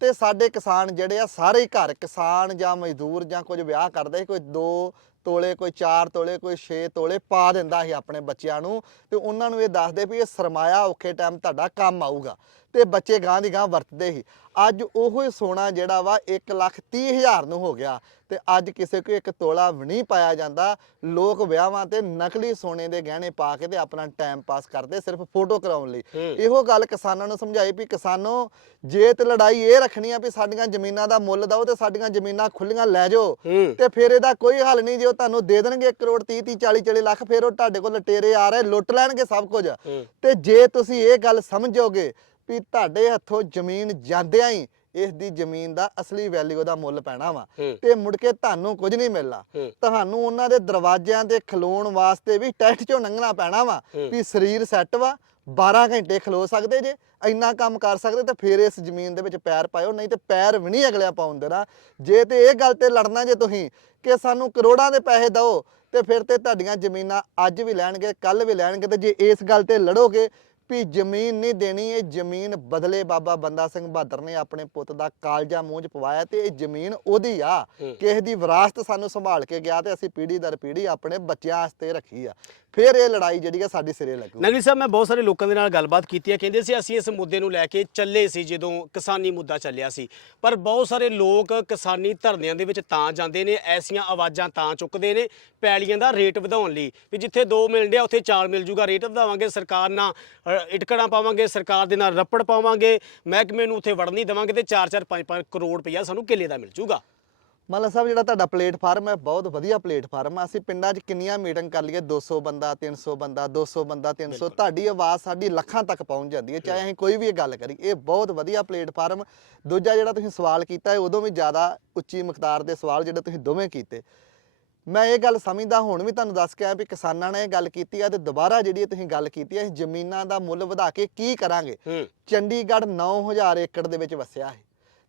ਤੇ ਸਾਡੇ ਕਿਸਾਨ ਜਿਹੜੇ ਆ ਸਾਰੇ ਘਰ ਕਿਸਾਨ ਜਾਂ ਮਜ਼ਦੂਰ ਜਾਂ ਕੁਝ ਵਿਆਹ ਕਰਦੇ ਕੋਈ 2 ਤੋਲੇ ਕੋਈ 4 ਤੋਲੇ ਕੋਈ 6 ਤੋਲੇ ਪਾ ਦਿੰਦਾ ਸੀ ਆਪਣੇ ਬੱਚਿਆਂ ਨੂੰ। ਤੇ ਉਹਨਾਂ ਨੂੰ ਇਹ ਦੱਸਦੇ ਵੀ ਇਹ ਸਰਮਾਇਆ ਔਖੇ ਟਾਈਮ ਤੁਹਾਡਾ ਕੰਮ ਆਊਗਾ। ਤੇ ਬੱਚੇ ਗਾਂ ਦੀ ਗਾਂ ਵਰਤਦੇ ਸੀ। ਅੱਜ ਉਹੋ ਹੀ ਸੋਨਾ ਜਿਹੜਾ ਵਾ 1 ਲੱਖ 30 ਹਜ਼ਾਰ ਨੂੰ ਹੋ ਗਿਆ ਤੇ ਅੱਜ ਕਿਸੇ ਕੋ ਇੱਕ ਤੋਲਾ ਵੀ ਨਹੀਂ ਪਾਇਆ ਜਾਂਦਾ। ਲੋਕ ਵਿਆਹਾਂ ਤੇ ਨਕਲੀ ਸੋਨੇ ਦੇ ਗਹਿਣੇ ਪਾ ਕੇ ਤੇ ਆਪਣਾ ਟਾਈਮ ਪਾਸ ਕਰਦੇ ਸਿਰਫ ਫੋਟੋ ਕਰਾਉਣ ਲਈ। ਇਹੋ ਗੱਲ ਕਿਸਾਨਾਂ ਨੂੰ ਸਮਝਾਈ ਵੀ ਕਿਸਾਨੋ ਜੇ ਤੇ ਲੜਾਈ ਇਹ ਰੱਖਣੀ ਆ ਵੀ ਸਾਡੀਆਂ ਜ਼ਮੀਨਾਂ ਦਾ ਮੁੱਲ ਦਓ ਤੇ ਸਾਡੀਆਂ ਜ਼ਮੀਨਾਂ ਖੁੱਲੀਆਂ ਲੈ ਜਾਓ ਤੇ ਫਿਰ ਇਹਦਾ ਕੋਈ ਹੱਲ ਨਹੀਂ ਜੇ ਉਹ ਤੁਹਾਨੂੰ ਦੇ ਦੇਣਗੇ 1 ਕਰੋੜ 30 30 40 40 ਲੱਖ ਫਿਰ ਉਹ ਤੁਹਾਡੇ ਕੋਲ ਲਟੇਰੇ ਆ ਰਹੇ ਲੁੱਟ ਲੈਣਗੇ ਸਭ ਕੁਝ। ਤੇ ਜੇ ਤੁਸੀਂ ਇਹ ਗੱਲ ਸਮਝੋਗੇ ਵੀ ਤੁਹਾਡੇ ਹੱਥੋਂ ਜ਼ਮੀਨ ਜਾਂਦਿਆਂ ਹੀ ਇਸ ਦੀ ਜ਼ਮੀਨ ਦਾ ਅਸਲੀ ਵੈਲਿਊ ਦਾ ਮੁੱਲ ਪੈਣਾ ਵਾ। ਤੇ ਮੁੜ ਕੇ ਤੁਹਾਨੂੰ ਕੁਝ ਨਹੀਂ ਮਿਲਣਾ। ਤੁਹਾਨੂੰ ਉਹਨਾਂ ਦੇ ਦਰਵਾਜ਼ਿਆਂ ਤੇ ਖਲੋਣ ਵਾਸਤੇ ਵੀ ਟੈਸਟ ਚੋਂ ਲੰਘਣਾ ਪੈਣਾ ਵਾ। ਵੀ ਸਰੀਰ ਸੈੱਟ ਵਾ 12 ਘੰਟੇ ਖਲੋ ਸਕਦੇ ਜੇ ਇੰਨਾ ਕੰਮ ਕਰ ਸਕਦੇ ਤੇ ਫਿਰ ਇਸ ਜ਼ਮੀਨ ਦੇ ਵਿੱਚ ਪੈਰ ਪਾਇਓ ਨਹੀਂ ਤੇ ਪੈਰ ਵੀ ਨਹੀਂ ਅਗਲਿਆ ਪਾਉਣ ਦੇਣਾ ਜੇ ਤੇ ਇਹ ਗੱਲ ਤੇ ਲੜਨਾ ਜੇ ਤੁਸੀਂ ਕਿ ਸਾਨੂੰ ਕਰੋੜਾਂ ਦੇ ਪੈਸੇ ਦਿਓ ਤੇ ਫਿਰ ਤੇ ਤੁਹਾਡੀਆਂ ਜ਼ਮੀਨਾਂ ਅੱਜ ਵੀ ਲੈਣਗੇ ਕੱਲ ਵੀ ਲੈਣਗੇ ਤੇ ਜੇ ਇਸ ਗੱਲ ਤੇ ਲੜੋਗੇ ਵੀ ਜ਼ਮੀਨ ਨਹੀਂ ਦੇਣੀ ਇਹ ਜ਼ਮੀਨ ਬਦਲੇ ਬਾਬਾ ਬੰਦਾ ਸਿੰਘ ਬਹਾਦਰ ਨੇ ਆਪਣੇ ਪੁੱਤ ਦਾ ਕਾਲਜਾ ਮੂੰਹ 'ਚ ਪਵਾਇਆ ਤੇ ਇਹ ਜ਼ਮੀਨ ਉਹਦੀ ਆ। ਕਿਸੇ ਦੀ ਵਿਰਾਸਤ ਸਾਨੂੰ ਸੰਭਾਲ ਕੇ ਗਿਆ ਤੇ ਅਸੀਂ ਪੀੜ੍ਹੀ ਦਰ ਪੀੜ੍ਹੀ ਆਪਣੇ ਬੱਚਿਆਂ ਵਾਸਤੇ ਰੱਖੀ ਆ ਫਿਰ ਇਹ ਲੜਾਈ ਜਿਹੜੀ ਆ ਸਾਡੇ ਸਿਰੇ ਲੱਗੂ। ਨਗਲੀ ਸਾਹਿਬ ਮੈਂ ਬਹੁਤ ਸਾਰੇ ਲੋਕਾਂ ਦੇ ਨਾਲ ਗੱਲਬਾਤ ਕੀਤੀ ਹੈ ਕਹਿੰਦੇ ਸੀ ਅਸੀਂ ਇਸ ਮੁੱਦੇ ਨੂੰ ਲੈ ਕੇ ਚੱਲੇ ਸੀ ਜਦੋਂ ਕਿਸਾਨੀ ਮੁੱਦਾ ਚੱਲਿਆ ਸੀ। ਪਰ ਬਹੁਤ ਸਾਰੇ ਲੋਕ ਕਿਸਾਨੀ ਧਰਨਿਆਂ ਦੇ ਵਿੱਚ ਤਾਂ ਜਾਂਦੇ ਨੇ ਐਸੀਆਂ ਆਵਾਜ਼ਾਂ ਤਾਂ ਚੁੱਕਦੇ ਨੇ ਪੈਲੀਆਂ ਦਾ ਰੇਟ ਵਧਾਉਣ ਲਈ ਵੀ ਜਿੱਥੇ 2 ਮਿਲ ਡਿਆ ਉੱਥੇ 4 ਮਿਲ ਜੂਗਾ। ਰੇਟ ਵਧਾਵਾਂਗੇ ਸਰਕਾਰ ਨਾਲ ਅ, ਇਟਕੜਾਂ ਪਾਵਾਂਗੇ ਸਰਕਾਰ ਦੇ ਨਾਲ ਰੱਪੜ ਪਾਵਾਂਗੇ। ਮਹਿਕਮੇ ਨੂੰ ਉੱਥੇ ਵੜਨ ਨਹੀਂ ਦੇਵਾਂਗੇ ਤੇ 4-4 5-5 ਕਰੋੜ ਰੁਪਈਆ ਸਾਨੂੰ ਕਿੱਲੇ ਦਾ ਮਿਲ ਜੂਗਾ। ਮਤਲਬ ਸਾਹਿਬ ਜਿਹੜਾ ਤੁਹਾਡਾ ਪਲੇਟਫਾਰਮ ਹੈ ਬਹੁਤ ਵਧੀਆ ਪਲੇਟਫਾਰਮ ਆ। ਅਸੀਂ ਪਿੰਡਾਂ 'ਚ ਕਿੰਨੀਆਂ ਮੀਟਿੰਗ ਕਰ ਲਈਏ? 200 ਬੰਦਾ 300 ਬੰਦਾ 200 ਬੰਦਾ 300 ਤੁਹਾਡੀ ਆਵਾਜ਼ ਸਾਡੀ ਲੱਖਾਂ ਤੱਕ ਪਹੁੰਚ ਜਾਂਦੀ ਹੈ। ਚਾਹੇ ਅਸੀਂ ਕੋਈ ਵੀ ਇਹ ਗੱਲ ਕਰੀ ਇਹ ਬਹੁਤ ਵਧੀਆ ਪਲੇਟਫਾਰਮ। ਦੂਜਾ ਜਿਹੜਾ ਤੁਸੀਂ ਸਵਾਲ ਕੀਤਾ ਹੈ ਉਦੋਂ ਵੀ ਜ਼ਿਆਦਾ ਉੱਚੀ ਮਿਕਦਾਰ ਦੇ ਸਵਾਲ ਜਿਹੜੇ ਤੁਸੀਂ ਦੋਵੇਂ ਕੀਤੇ। ਮੈਂ ਇਹ ਗੱਲ ਸਮਝਦਾ ਹੁਣ ਵੀ ਤੁਹਾਨੂੰ ਦੱਸ ਕੇ ਆਇਆ ਵੀ ਕਿਸਾਨਾਂ ਨੇ ਇਹ ਗੱਲ ਕੀਤੀ ਆ ਤੇ ਦੁਬਾਰਾ ਜਿਹੜੀ ਇਹ ਤੁਸੀਂ ਗੱਲ ਕੀਤੀ ਹੈ ਅਸੀਂ ਜ਼ਮੀਨਾਂ ਦਾ ਮੁੱਲ ਵਧਾ ਕੇ ਕੀ ਕਰਾਂਗੇ? ਚੰਡੀਗੜ੍ਹ 9000 ਏਕੜ ਦੇ ਵਿੱਚ ਵਸਿਆ ਹੈ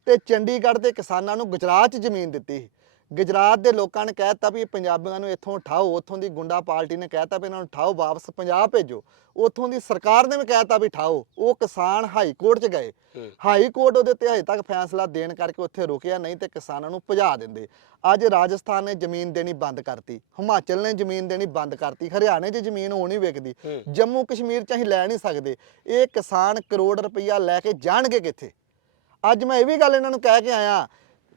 ਤੇ ਚੰਡੀਗੜ੍ਹ ਦੇ ਕਿਸਾਨਾਂ ਨੂੰ ਗੁਜਰਾਤ 'ਚ ਜ਼ਮੀਨ ਦਿੱਤੀ ਗੁਜਰਾਤ ਦੇ ਲੋਕਾਂ ਨੇ ਕਹਿਤਾ ਵੀ ਪੰਜਾਬੀਆਂ ਨੂੰ ਇੱਥੋਂ ਉਠਾਓ ਉੱਥੋਂ ਦੀ ਗੁੰਡਾ ਪਾਰਟੀ ਨੇ ਕਹਿਤਾ ਵੀ ਇਹਨਾਂ ਨੂੰ ਉਠਾਓ ਵਾਪਸ ਪੰਜਾਬ ਭੇਜੋ। ਉੱਥੋਂ ਦੀ ਸਰਕਾਰ ਨੇ ਵੀ ਕਹਿਤਾ ਵੀ ਉਠਾਓ। ਉਹ ਕਿਸਾਨ ਹਾਈ ਕੋਰਟ 'ਚ ਗਏ। ਹੂੰ। ਹਾਈ ਕੋਰਟ ਉਹਦੇ ਤੇ ਹਜੇ ਤੱਕ ਫੈਸਲਾ ਦੇਣ ਕਰਕੇ ਉੱਥੇ ਰੁਕਿਆ ਨਹੀਂ ਤੇ ਕਿਸਾਨਾਂ ਨੂੰ ਭਜਾ ਦਿੰਦੇ। ਅੱਜ ਰਾਜਸਥਾਨ ਨੇ ਜ਼ਮੀਨ ਦੇਣੀ ਬੰਦ ਕਰਤੀ। ਹਿਮਾਚਲ ਨੇ ਜ਼ਮੀਨ ਦੇਣੀ ਬੰਦ ਕਰਤੀ। ਹਰਿਆਣੇ 'ਚ ਜ਼ਮੀਨ ਉਹ ਨਹੀਂ ਵਿਕਦੀ ਹੂੰ। ਜੰਮੂ ਕਸ਼ਮੀਰ 'ਚ ਅਸੀਂ ਲੈ ਨਹੀਂ ਸਕਦੇ। ਇਹ ਕਿਸਾਨ ਕਰੋੜ ਰੁਪਈਆ ਲੈ ਕੇ ਜਾਣਗੇ ਕਿੱਥੇ? ਅੱਜ ਮੈਂ ਇਹ ਵੀ ਗੱਲ ਇਹਨਾਂ ਨੂੰ ਕਹਿ ਕੇ ਆਇਆ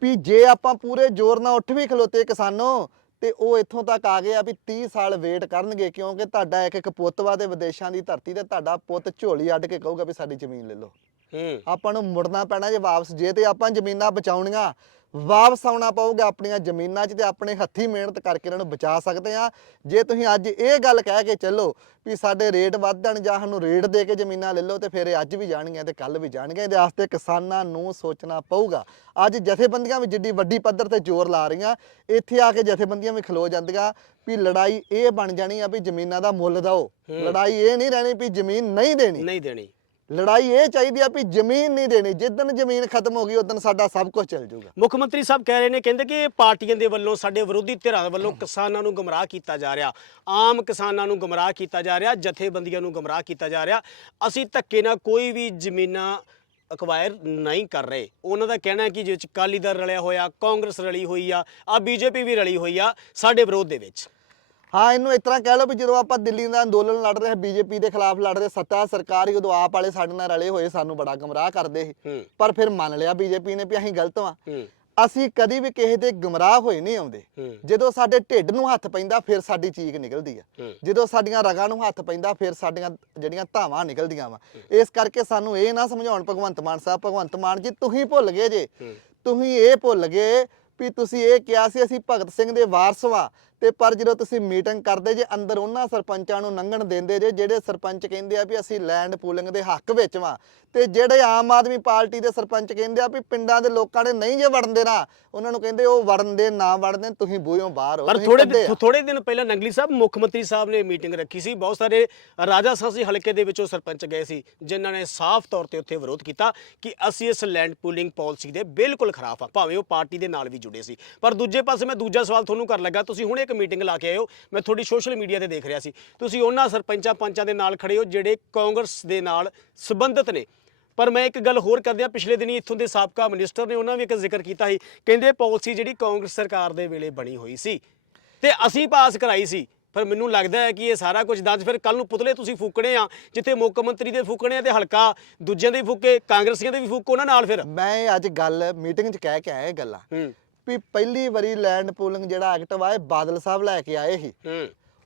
ਵੀ ਜੇ ਆਪਾਂ ਪੂਰੇ ਜ਼ੋਰ ਨਾਲ ਉੱਠ ਵੀ ਖਲੋਤੇ ਕਿਸਾਨੋ ਤੇ ਉਹ ਇੱਥੋਂ ਤੱਕ ਆ ਗਏ ਆ ਵੀ 30 ਸਾਲ ਵੇਟ ਕਰਨਗੇ ਕਿਉਂਕਿ ਤੁਹਾਡਾ ਇੱਕ ਇੱਕ ਪੁੱਤ ਵਾ ਤੇ ਵਿਦੇਸ਼ਾਂ ਦੀ ਧਰਤੀ ਤੇ ਤੁਹਾਡਾ ਪੁੱਤ ਝੋਲੀ ਅੱਡ ਕੇ ਕਹੂਗਾ ਵੀ ਸਾਡੀ ਜ਼ਮੀਨ ਲੈ ਲਓ। ਹੂੰ। ਆਪਾਂ ਨੂੰ ਮੁੜਨਾ ਪੈਣਾ ਜੇ ਵਾਪਸ ਜੇ ਤੇ ਆਪਾਂ ਜ਼ਮੀਨਾਂ ਬਚਾਉਣੀਆਂ ਵਾਪਸ ਆਉਣਾ ਪਊਗਾ ਆਪਣੀਆਂ ਜ਼ਮੀਨਾਂ 'ਚ ਤੇ ਆਪਣੇ ਹੱਥੀ ਮਿਹਨਤ ਕਰਕੇ ਇਹਨਾਂ ਨੂੰ ਬਚਾ ਸਕਦੇ ਆ ਜੇ ਤੁਸੀਂ ਅੱਜ ਇਹ ਗੱਲ ਕਹਿ ਕੇ ਚੱਲੋ ਵੀ ਸਾਡੇ ਰੇਟ ਵੱਧਣ ਜਾਂ ਸਾਨੂੰ ਰੇਟ ਦੇ ਕੇ ਜ਼ਮੀਨਾਂ ਲੈ ਲਓ ਤੇ ਫਿਰ ਇਹ ਅੱਜ ਵੀ ਜਾਣਗੀਆਂ ਤੇ ਕੱਲ ਵੀ ਜਾਣਗੀਆਂ ਇਹਦੇ ਵਾਸਤੇ ਕਿਸਾਨਾਂ ਨੂੰ ਸੋਚਣਾ ਪਊਗਾ। ਅੱਜ ਜਥੇਬੰਦੀਆਂ ਵੀ ਜਿੱਡੀ ਵੱਡੀ ਪੱਧਰ ਤੇ ਜ਼ੋਰ ਲਾ ਰਹੀਆਂ ਇੱਥੇ ਆ ਕੇ ਜਥੇਬੰਦੀਆਂ ਵੀ ਖਲੋ ਜਾਂਦੀਆਂ ਵੀ ਲੜਾਈ ਇਹ ਬਣ ਜਾਣੀ ਆ ਵੀ ਜ਼ਮੀਨਾਂ ਦਾ ਮੁੱਲ ਦਿਓ। ਲੜਾਈ ਇਹ ਨਹੀਂ ਰਹਿਣੀ ਵੀ ਜ਼ਮੀਨ ਨਹੀਂ ਦੇਣੀ। ਨਹੀਂ ਦੇਣੀ। ਲੜਾਈ ਇਹ ਚਾਹੀਦੀ ਆ ਵੀ ਜ਼ਮੀਨ ਨਹੀਂ ਦੇਣੀ, ਜਿੱਦਣ ਜ਼ਮੀਨ ਖਤਮ ਹੋ ਗਈ ਉਦੋਂ ਸਾਡਾ ਸਭ ਕੁਝ ਚੱਲ ਜਾਊਗਾ। ਮੁੱਖ ਮੰਤਰੀ ਸਾਹਿਬ ਕਹਿ ਰਹੇ ਨੇ, ਕਹਿੰਦੇ ਕਿ ਇਹ ਪਾਰਟੀਆਂ ਦੇ ਵੱਲੋਂ, ਸਾਡੇ ਵਿਰੋਧੀ ਧਿਰਾਂ ਦੇ ਵੱਲੋਂ ਕਿਸਾਨਾਂ ਨੂੰ ਗੁੰਮਰਾਹ ਕੀਤਾ ਜਾ ਰਿਹਾ। ਆਮ ਕਿਸਾਨਾਂ ਨੂੰ ਗੁੰਮਰਾਹ ਕੀਤਾ ਜਾ ਰਿਹਾ, ਜਥੇਬੰਦੀਆਂ ਨੂੰ ਗਮਰਾਹ ਕੀਤਾ ਜਾ ਰਿਹਾ। ਅਸੀਂ ਧੱਕੇ ਨਾਲ ਕੋਈ ਵੀ ਜ਼ਮੀਨਾਂ ਅਕਵਾਇਰ ਨਹੀਂ ਕਰ ਰਹੇ। ਉਹਨਾਂ ਦਾ ਕਹਿਣਾ ਹੈ ਕਿ ਜਿਸ ਵਿੱਚ ਅਕਾਲੀ ਦਲ ਰਲਿਆ ਹੋਇਆ, ਕਾਂਗਰਸ ਰਲੀ ਹੋਈ ਆ ਆ ਬੀਜੇਪੀ ਵੀ ਰਲੀ ਹੋਈ ਆ, ਸਾਡੇ ਵਿਰੋਧ ਦੇ ਵਿੱਚ। ਹਾਂ ਇਹਨੂੰ ਇਸ ਤਰ੍ਹਾਂ ਕਹਿ ਲਓ ਵੀ ਜਦੋਂ ਆਪਾਂ ਦਿੱਲੀ ਦਾ ਅੰਦੋਲਨ ਲੜ ਰਹੇ ਬੀਜੇਪੀ ਦੇ ਖਿਲਾਫ ਲੜ ਰਹੇ ਸੱਤਾ ਸਰਕਾਰ ਹੀ ਉਦੋਂ ਆਪ ਵਾਲੇ ਸਾਡੇ ਨਾਲ ਰਲੇ ਹੋਏ ਸਾਨੂੰ ਬੜਾ ਗਮਰਾਹ ਕਰਦੇ ਸੀ। ਪਰ ਫਿਰ ਮੰਨ ਲਿਆ ਬੀਜੇਪੀ ਨੇ ਵੀ ਅਸੀਂ ਗਲਤ ਵਾਂ। ਹੂੰ। ਅਸੀਂ ਕਦੀ ਵੀ ਕਿਸੇ ਦੇ ਗਮਰਾਹ ਹੋਏ ਨਹੀਂ ਆਉਂਦੇ। ਜਦੋਂ ਸਾਡੇ ਢਿੱਡ ਨੂੰ ਹੱਥ ਪੈਂਦਾ ਫਿਰ ਸਾਡੀ ਚੀਕ ਨਿਕਲਦੀ ਆ। ਜਦੋਂ ਸਾਡੀਆਂ ਰਗਾਂ ਨੂੰ ਹੱਥ ਪੈਂਦਾ ਫਿਰ ਸਾਡੀਆਂ ਜਿਹੜੀਆਂ ਧਾਵਾਂ ਨਿਕਲਦੀਆਂ ਵਾ। ਇਸ ਕਰਕੇ ਸਾਨੂੰ ਇਹ ਨਾ ਸਮਝਾਉਣ ਭਗਵੰਤ ਮਾਨ ਸਾਹਿਬ ਭਗਵੰਤ ਮਾਨ ਜੀ ਤੁਸੀਂ ਭੁੱਲ ਗਏ ਜੇ। ਤੁਸੀਂ ਇਹ ਭੁੱਲ ਗਏ ਵੀ ਤੁਸੀਂ ਇਹ ਕਿਹਾ ਸੀ ਅਸੀਂ ਭਗਤ ਸਿੰਘ ਦੇ ਵਾਰਸ ਵਾਂ। ਤੇ ਪਰ ਜਦੋਂ ਤੁਸੀਂ ਮੀਟਿੰਗ ਕਰਦੇ ਜੇ ਅੰਦਰ ਉਹਨਾਂ ਸਰਪੰਚਾਂ ਨੂੰ ਲੰਘਣ ਦਿੰਦੇ ਜੇ ਜਿਹੜੇ ਸਰਪੰਚ ਕਹਿੰਦੇ ਆ ਵੀ ਅਸੀਂ ਲੈਂਡ ਪੂਲਿੰਗ ਦੇ ਹੱਕ ਵਿੱਚ ਵਾਂ ਤੇ ਜਿਹੜੇ ਆਮ ਆਦਮੀ ਪਾਰਟੀ ਦੇ ਸਰਪੰਚ ਕਹਿੰਦੇ ਆ ਵੀ ਪਿੰਡਾਂ ਦੇ ਲੋਕਾਂ ਨੇ ਨਹੀਂ ਜੇ ਵੜਨ ਦੇਣਾ ਉਹਨਾਂ ਨੂੰ ਕਹਿੰਦੇ ਉਹ ਵੜਨ ਦੇ ਨਾ ਵੜਨ ਦੇਣ ਤੁਸੀਂ ਬੂਹਿਓਂ ਬਾਹਰ ਹੋ ਪਰ ਥੋੜੇ। ਥੋੜੇ ਦਿਨ ਪਹਿਲਾਂ ਨੰਗਲੀ ਸਾਹਿਬ ਮੁੱਖ ਮੰਤਰੀ ਸਾਹਿਬ ਨੇ ਮੀਟਿੰਗ ਰੱਖੀ ਸੀ ਬਹੁਤ ਸਾਰੇ ਰਾਜਾ ਸਾਂਸੀ ਹਲਕੇ ਦੇ ਵਿੱਚੋਂ ਸਰਪੰਚ ਗਏ ਸੀ ਜਿਨ੍ਹਾਂ ਨੇ ਸਾਫ਼ ਤੌਰ ਤੇ ਉੱਥੇ ਵਿਰੋਧ ਕੀਤਾ ਕਿ ਅਸੀਂ ਇਸ ਲੈਂਡ ਪੂਲਿੰਗ ਪਾਲਿਸੀ ਦੇ ਬਿਲਕੁਲ ਖਿਲਾਫ ਆ ਭਾਵੇਂ ਉਹ ਪਾਰਟੀ ਦੇ ਨਾਲ ਵੀ ਜੁੜੇ ਸੀ ਪਰ ਦੂਜੇ ਪਾਸੇ ਮੈਂ ਦੂਜਾ ਸਵਾਲ ਤੁਹਾਨੂੰ ਕਰਨ ਲੱਗਾ ਤੁਸੀਂ ਹੁਣ ਇੱਕ ਮੀਟਿੰਗ ਲਾ ਕੇ ਆਏ ਹੋ। ਮੈਂ ਤੁਹਾਡੀ ਸੋਸ਼ਲ ਮੀਡੀਆ ਤੇ ਦੇਖ ਰਿਹਾ ਸੀ। ਤੁਸੀਂ ਉਹਨਾਂ ਸਰਪੰਚਾਂ ਪੰਚਾਂ ਦੇ ਨਾਲ ਖੜੇ ਹੋ ਜਿਹੜੇ ਕਾਂਗਰਸ ਦੇ ਨਾਲ ਸੰਬੰਧਿਤ ਨੇ। ਪਰ ਮੈਂ ਇੱਕ ਗੱਲ ਹੋਰ ਕਰਦਿਆਂ ਪਿਛਲੇ ਦਿਨੀ ਇੱਥੋਂ ਦੇ ਸਾਬਕਾ ਮਿਨਿਸਟਰ ਨੇ ਉਹਨਾਂ ਵੀ ਇੱਕ ਜ਼ਿਕਰ ਕੀਤਾ ਸੀ। ਕਹਿੰਦੇ ਪਾਲਿਸੀ ਜਿਹੜੀ ਕਾਂਗਰਸ ਸਰਕਾਰ ਦੇ ਵੇਲੇ ਬਣੀ ਹੋਈ ਸੀ। ਤੇ ਅਸੀਂ ਪਾਸ ਕਰਾਈ ਸੀ। ਪਰ ਮੈਨੂੰ ਲੱਗਦਾ ਹੈ ਕਿ ਇਹ ਸਾਰਾ ਕੁਝ ਦੰਜ ਫਿਰ ਕੱਲ ਨੂੰ ਪੁਤਲੇ ਤੁਸੀਂ ਫੂਕਣੇ ਆ ਜਿੱਥੇ ਮੁੱਖ ਮੰਤਰੀ ਦੇ ਫੂਕਣੇ ਆ ਤੇ ਹਲਕਾ ਦੂਜਿਆਂ ਦੇ ਫੂਕੇ ਕਾਂਗਰਸੀਆਂ ਦੇ ਵੀ ਫੂਕੋ ਉਹਨਾਂ ਨਾਲ ਫਿਰ। ਮੈਂ ਅੱਜ ਗੱਲ ਮੀਟਿੰਗ 'ਚ ਕਹਿ ਕੇ ਆਇਆ ਇਹ ਗੱਲਾਂ। ਵੀ ਪਹਿਲੀ ਵਾਰੀ ਲੈਂਡ ਪੂਲਿੰਗ ਜਿਹੜਾ ਐਕਟ ਵਾ ਇਹ ਬਾਦਲ ਸਾਹਿਬ ਲੈ ਕੇ ਆਏ ਸੀ।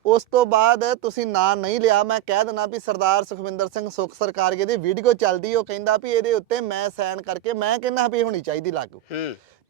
ਉਸ ਤੋਂ ਬਾਅਦ ਤੁਸੀਂ ਨਾਂ ਨਹੀਂ ਲਿਆ ਮੈਂ ਕਹਿ ਦਿੰਦਾ ਵੀ ਸਰਦਾਰ ਸੁਖਵਿੰਦਰ ਸਿੰਘ ਸੁੱਖ ਸਰਕਾਰ ਦੀ ਵੀਡੀਓ ਚੱਲਦੀ ਉਹ ਕਹਿੰਦਾ ਵੀ ਇਹਦੇ ਉੱਤੇ ਮੈਂ ਸਾਈਨ ਕਰਕੇ ਮੈਂ ਕਹਿੰਦਾ ਵੀ ਹੋਣੀ ਚਾਹੀਦੀ ਲਾਗੂ।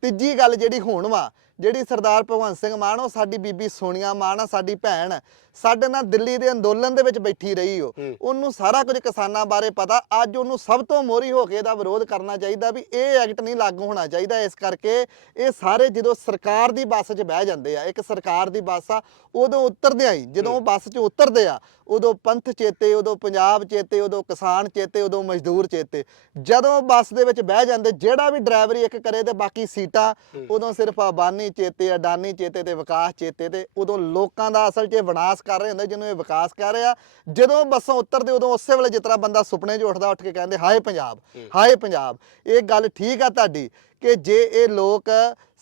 ਤੀਜੀ ਗੱਲ ਜਿਹੜੀ ਹੁਣ ਵਾ ਜਿਹੜੀ ਸਰਦਾਰ ਭਗਵੰਤ ਸਿੰਘ ਮਾਨ ਉਹ ਸਾਡੀ ਬੀਬੀ ਸੋਨੀਆ ਮਾਨ ਆ ਸਾਡੀ ਭੈਣ ਸਾਡੇ ਨਾਲ ਦਿੱਲੀ ਦੇ ਅੰਦੋਲਨ ਦੇ ਵਿੱਚ ਬੈਠੀ ਰਹੀ ਉਹ। ਉਹਨੂੰ ਸਾਰਾ ਕੁਝ ਕਿਸਾਨਾਂ ਬਾਰੇ ਪਤਾ। ਅੱਜ ਉਹਨੂੰ ਸਭ ਤੋਂ ਮੋਰੀ ਹੋ ਕੇ ਇਹਦਾ ਵਿਰੋਧ ਕਰਨਾ ਚਾਹੀਦਾ ਵੀ ਇਹ ਐਕਟ ਨਹੀਂ ਲਾਗੂ ਹੋਣਾ ਚਾਹੀਦਾ। ਇਸ ਕਰਕੇ ਇਹ ਸਾਰੇ ਜਦੋਂ ਸਰਕਾਰ ਦੀ ਬੱਸ 'ਚ ਬਹਿ ਜਾਂਦੇ ਆ ਇੱਕ ਸਰਕਾਰ ਦੀ ਬੱਸ ਆ ਉਦੋਂ ਉਤਰਦੇ ਆਈ ਜਦੋਂ ਉਹ ਬੱਸ 'ਚ ਉਤਰਦੇ ਆ ਉਦੋਂ ਪੰਥ ਚੇਤੇ ਉਦੋਂ ਪੰਜਾਬ ਚੇਤੇ ਉਦੋਂ ਕਿਸਾਨ ਚੇਤੇ ਉਦੋਂ ਮਜ਼ਦੂਰ ਚੇਤੇ ਜਦੋਂ ਬੱਸ ਦੇ ਵਿੱਚ ਬਹਿ ਜਾਂਦੇ ਜਿਹੜਾ ਵੀ ਡਰਾਈਵਰੀ ਇੱਕ ਕਰੇ ਤੇ ਬਾਕੀ ਸੀਟਾਂ ਉਦੋਂ ਸਿਰਫ ਅਬਾਨੀ ਚੇਤੇ ਅਡਾਨੀ ਚੇਤੇ ਤੇ ਵਿਕਾਸ ਚੇਤੇ ਤੇ ਉਦੋਂ ਲੋਕਾਂ ਦਾ ਅਸਲ 'ਚ ਵਿਨਾਸ਼ ਕਰ ਰਹੇ ਹੁੰਦੇ ਜਿਹਨੂੰ ਇਹ ਵਿਕਾਸ ਕਰ ਰਿਹਾ ਜਦੋਂ ਬੱਸਾਂ ਉਤਰਦੇ ਉਦੋਂ ਉਸੇ ਵੇਲੇ ਜਿਤਨਾ ਬੰਦਾ ਸੁਪਨੇ 'ਚ ਉੱਠਦਾ ਉੱਠ ਕੇ ਕਹਿੰਦੇ ਹਾਏ ਪੰਜਾਬ ਹਾਏ ਪੰਜਾਬ। ਇਹ ਗੱਲ ਠੀਕ ਆ ਤੁਹਾਡੀ ਕਿ ਜੇ ਇਹ ਲੋਕ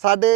ਸਾਡੇ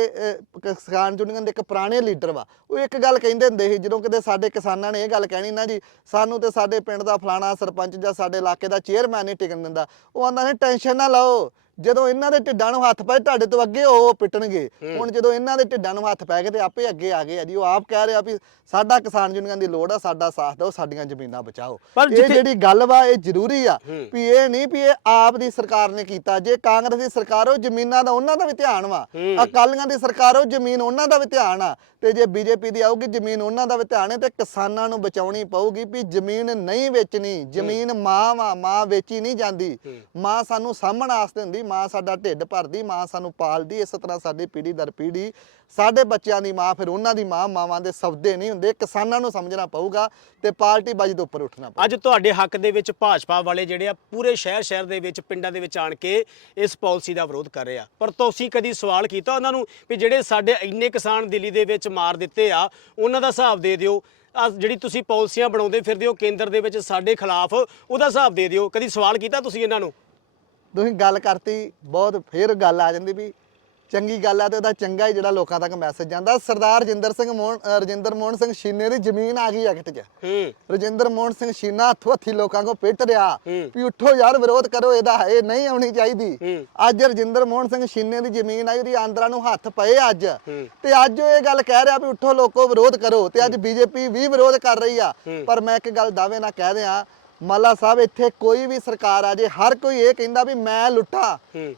ਕਿਸਾਨ ਯੂਨੀਅਨ ਦੇ ਇੱਕ ਪੁਰਾਣੇ ਲੀਡਰ ਵਾ ਉਹ ਇੱਕ ਗੱਲ ਕਹਿੰਦੇ ਹੁੰਦੇ ਸੀ ਜਦੋਂ ਕਿਤੇ ਸਾਡੇ ਕਿਸਾਨਾਂ ਨੇ ਇਹ ਗੱਲ ਕਹਿਣੀ ਨਾ ਜੀ ਸਾਨੂੰ ਤੇ ਸਾਡੇ ਪਿੰਡ ਦਾ ਫਲਾਣਾ ਸਰਪੰਚ ਜਾਂ ਸਾਡੇ ਇਲਾਕੇ ਦਾ ਚੇਅਰਮੈਨ ਨਹੀਂ ਟਿਕਣ ਦਿੰਦਾ। ਉਹ ਆਂਦਾ ਨੇ ਟੈਨਸ਼ਨ ਨਾ ਲਓ ਜਦੋਂ ਇਹਨਾਂ ਦੇ ਢਿੱਡਾਂ ਨੂੰ ਹੱਥ ਪਏ ਤੁਹਾਡੇ ਤੋਂ ਅੱਗੇ ਉਹ ਪਿੱਟਣਗੇ। ਹੁਣ ਜਦੋਂ ਇਹਨਾਂ ਦੇ ਢਿੱਡਾਂ ਨੂੰ ਹੱਥ ਪੈ ਗਏ ਤੇ ਆਪੇ ਅੱਗੇ ਆ ਗਏ ਆ ਜੀ। ਉਹ ਆਪ ਕਹਿ ਰਿਹਾ ਵੀ ਸਾਡਾ ਕਿਸਾਨ ਯੂਨੀਅਨ ਦੀ ਲੋੜ ਆ ਸਾਡਾ ਸਾਥ ਦਿਓ ਸਾਡੀਆਂ ਜ਼ਮੀਨਾਂ ਬਚਾਓ। ਇਹ ਜਿਹੜੀ ਗੱਲ ਵਾ ਇਹ ਜ਼ਰੂਰੀ ਆ। ਵੀ ਇਹ ਨਹੀਂ ਵੀ ਇਹ ਆਪ ਦੀ ਸਰਕਾਰ ਨੇ ਕੀਤਾ। ਜੇ ਕਾਂਗਰਸ ਦੀ ਸਰਕਾਰ ਉਹ ਜ਼ਮੀਨਾਂ ਦਾ ਉਹਨਾਂ ਦਾ ਵੀ ਧਿਆਨ ਵਾ। ਅਕਾਲੀਆਂ ਦੀ ਸਰਕਾਰ ਉਹ ਜ਼ਮੀਨ ਉਹਨਾਂ ਦਾ ਵੀ ਧਿਆਨ ਆ। ਤੇ ਜੇ ਬੀਜੇਪੀ ਦੀ ਆਊਗੀ ਜ਼ਮੀਨ ਉਹਨਾਂ ਦਾ ਵੀ ਧਿਆਨ ਹੈ ਤੇ ਕਿਸਾਨਾਂ ਨੂੰ ਬਚਾਉਣੀ ਪਊਗੀ ਵੀ ਜ਼ਮੀਨ ਨਹੀਂ ਵੇਚਣੀ। ਜ਼ਮੀਨ ਮਾਂ ਵਾ ਮਾਂ ਵੇਚੀ ਨਹੀਂ ਜਾਂਦੀ। ਮਾਂ ਸਾਨੂੰ ਸਾਂਭਣ ਵਾਸਤੇ ਹੁੰਦੀ ਮਾਂ ਸਾਡਾ ਢਿੱਡ ਭਰਦੀ, ਮਾਂ ਸਾਨੂੰ ਪਾਲਦੀ, ਇਸ ਤਰ੍ਹਾਂ ਸਾਡੀ ਪੀੜ੍ਹੀ ਦਰ ਪੀੜ੍ਹੀ ਸਾਡੇ ਬੱਚਿਆਂ ਦੀ ਮਾਂ ਫਿਰ ਉਹਨਾਂ ਦੀ ਮਾਂ, ਮਾਵਾਂ ਦੇ ਸਬਦੇ ਨਹੀਂ ਹੁੰਦੇ, ਕਿਸਾਨਾਂ ਨੂੰ ਸਮਝਣਾ ਪਊਗਾ ਤੇ ਪਾਰਟੀ ਬਾਜੀ ਤੋਂ ਉੱਪਰ ਉੱਠਣਾ ਪਊਗਾ। ਅੱਜ ਤੁਹਾਡੇ ਹੱਕ ਦੇ ਵਿੱਚ ਭਾਜਪਾ ਵਾਲੇ ਜਿਹੜੇ ਆ ਪੂਰੇ ਸ਼ਹਿਰ ਸ਼ਹਿਰ ਦੇ ਵਿੱਚ, ਪਿੰਡਾਂ ਦੇ ਵਿੱਚ ਆਣ ਕੇ ਇਸ ਪਾਲਿਸੀ ਦਾ ਵਿਰੋਧ ਕਰ ਰਹੇ ਆ। ਪਰ ਤੁਸੀਂ ਕਦੀ ਸਵਾਲ ਕੀਤਾ ਉਹਨਾਂ ਨੂੰ ਵੀ ਜਿਹੜੇ ਸਾਡੇ ਇੰਨੇ ਕਿਸਾਨ ਦਿੱਲੀ ਦੇ ਵਿੱਚ ਮਾਰ ਦਿੱਤੇ ਆ, ਉਹਨਾਂ ਦਾ ਹਿਸਾਬ ਦੇ ਦਿਓ? ਆ ਜਿਹੜੀ ਤੁਸੀਂ ਪਾਲਿਸੀਆਂ ਬਣਾਉਂਦੇ ਫਿਰਦੇ ਹੋ, ਕੇਂਦਰ ਦੇ ਵਿੱਚ ਸਾਡੇ ਖਿਲਾਫ, ਉਹਦਾ ਹਿਸਾਬ ਦੇ ਦਿਓ। ਕਦੀ ਸਵਾਲ ਕੀਤਾ ਤੁਸੀਂ ਇਹਨਾਂ ਨੂੰ? ਤੁਸੀਂ ਗੱਲ ਕਰਤੀ ਬਹੁਤ ਫੇਰ ਗੱਲ ਆ ਜਾਂਦੀ ਵੀ ਚੰਗੀ ਗੱਲ ਆ ਤੇ ਉਹਦਾ ਚੰਗਾ ਹੀ ਜਿਹੜਾ ਲੋਕਾਂ ਤੱਕ ਮੈਸੇਜ ਜਾਂਦਾ ਸਰਦਾਰ ਰਜਿੰਦਰ ਸਿੰਘ ਮੋਹਨ ਅ, ਰਜਿੰਦਰ ਮੋਹਨ ਸਿੰਘ ਸ਼ੀਨੇ ਦੀ ਜ਼ਮੀਨ ਆ ਗਈ ਐਕਟ 'ਚ ਹੂੰ ਰਜਿੰਦਰ ਮੋਹਨ ਸਿੰਘ ਸ਼ੀਨਾ ਹੱਥੋਂ ਹੱਥੀ ਲੋਕਾਂ ਕੋ ਪਿੱਟ ਰਿਹਾ ਹੂੰ। ਵੀ ਉੱਠੋ ਯਾਰ ਵਿਰੋਧ ਕਰੋ ਇਹਦਾ ਇਹ ਨਹੀਂ ਆਉਣੀ ਚਾਹੀਦੀ ਹੂੰ। ਅੱਜ ਰਜਿੰਦਰ ਮੋਹਨ ਸਿੰਘ ਸ਼ੀਨੇ ਦੀ ਜ਼ਮੀਨ ਆਈ ਉਹਦੀ ਆਂਦਰਾਂ ਨੂੰ ਹੱਥ ਪਏ ਅੱਜ ਹੂੰ। ਤੇ ਅੱਜ ਉਹ ਇਹ ਗੱਲ ਕਹਿ ਰਿਹਾ ਵੀ ਉੱਠੋ ਲੋਕੋ ਵਿਰੋਧ ਕਰੋ ਤੇ ਅੱਜ ਬੀਜੇਪੀ ਵੀ ਵਿਰੋਧ ਕਰ ਰਹੀ ਆ ਹੂੰ। ਪਰ ਮੈਂ ਇੱਕ ਗੱਲ ਦਾਅਵੇ ਨਾਲ ਕਹਿ ਦਿਆਂ ਮਾਲਾ ਸਾਹਿਬ ਇੱਥੇ ਕੋਈ ਵੀ ਸਰਕਾਰ ਆ ਜੇ ਹਰ ਕੋਈ ਇਹ ਕਹਿੰਦਾ ਵੀ ਮੈਂ ਲੁੱਟਾਂ।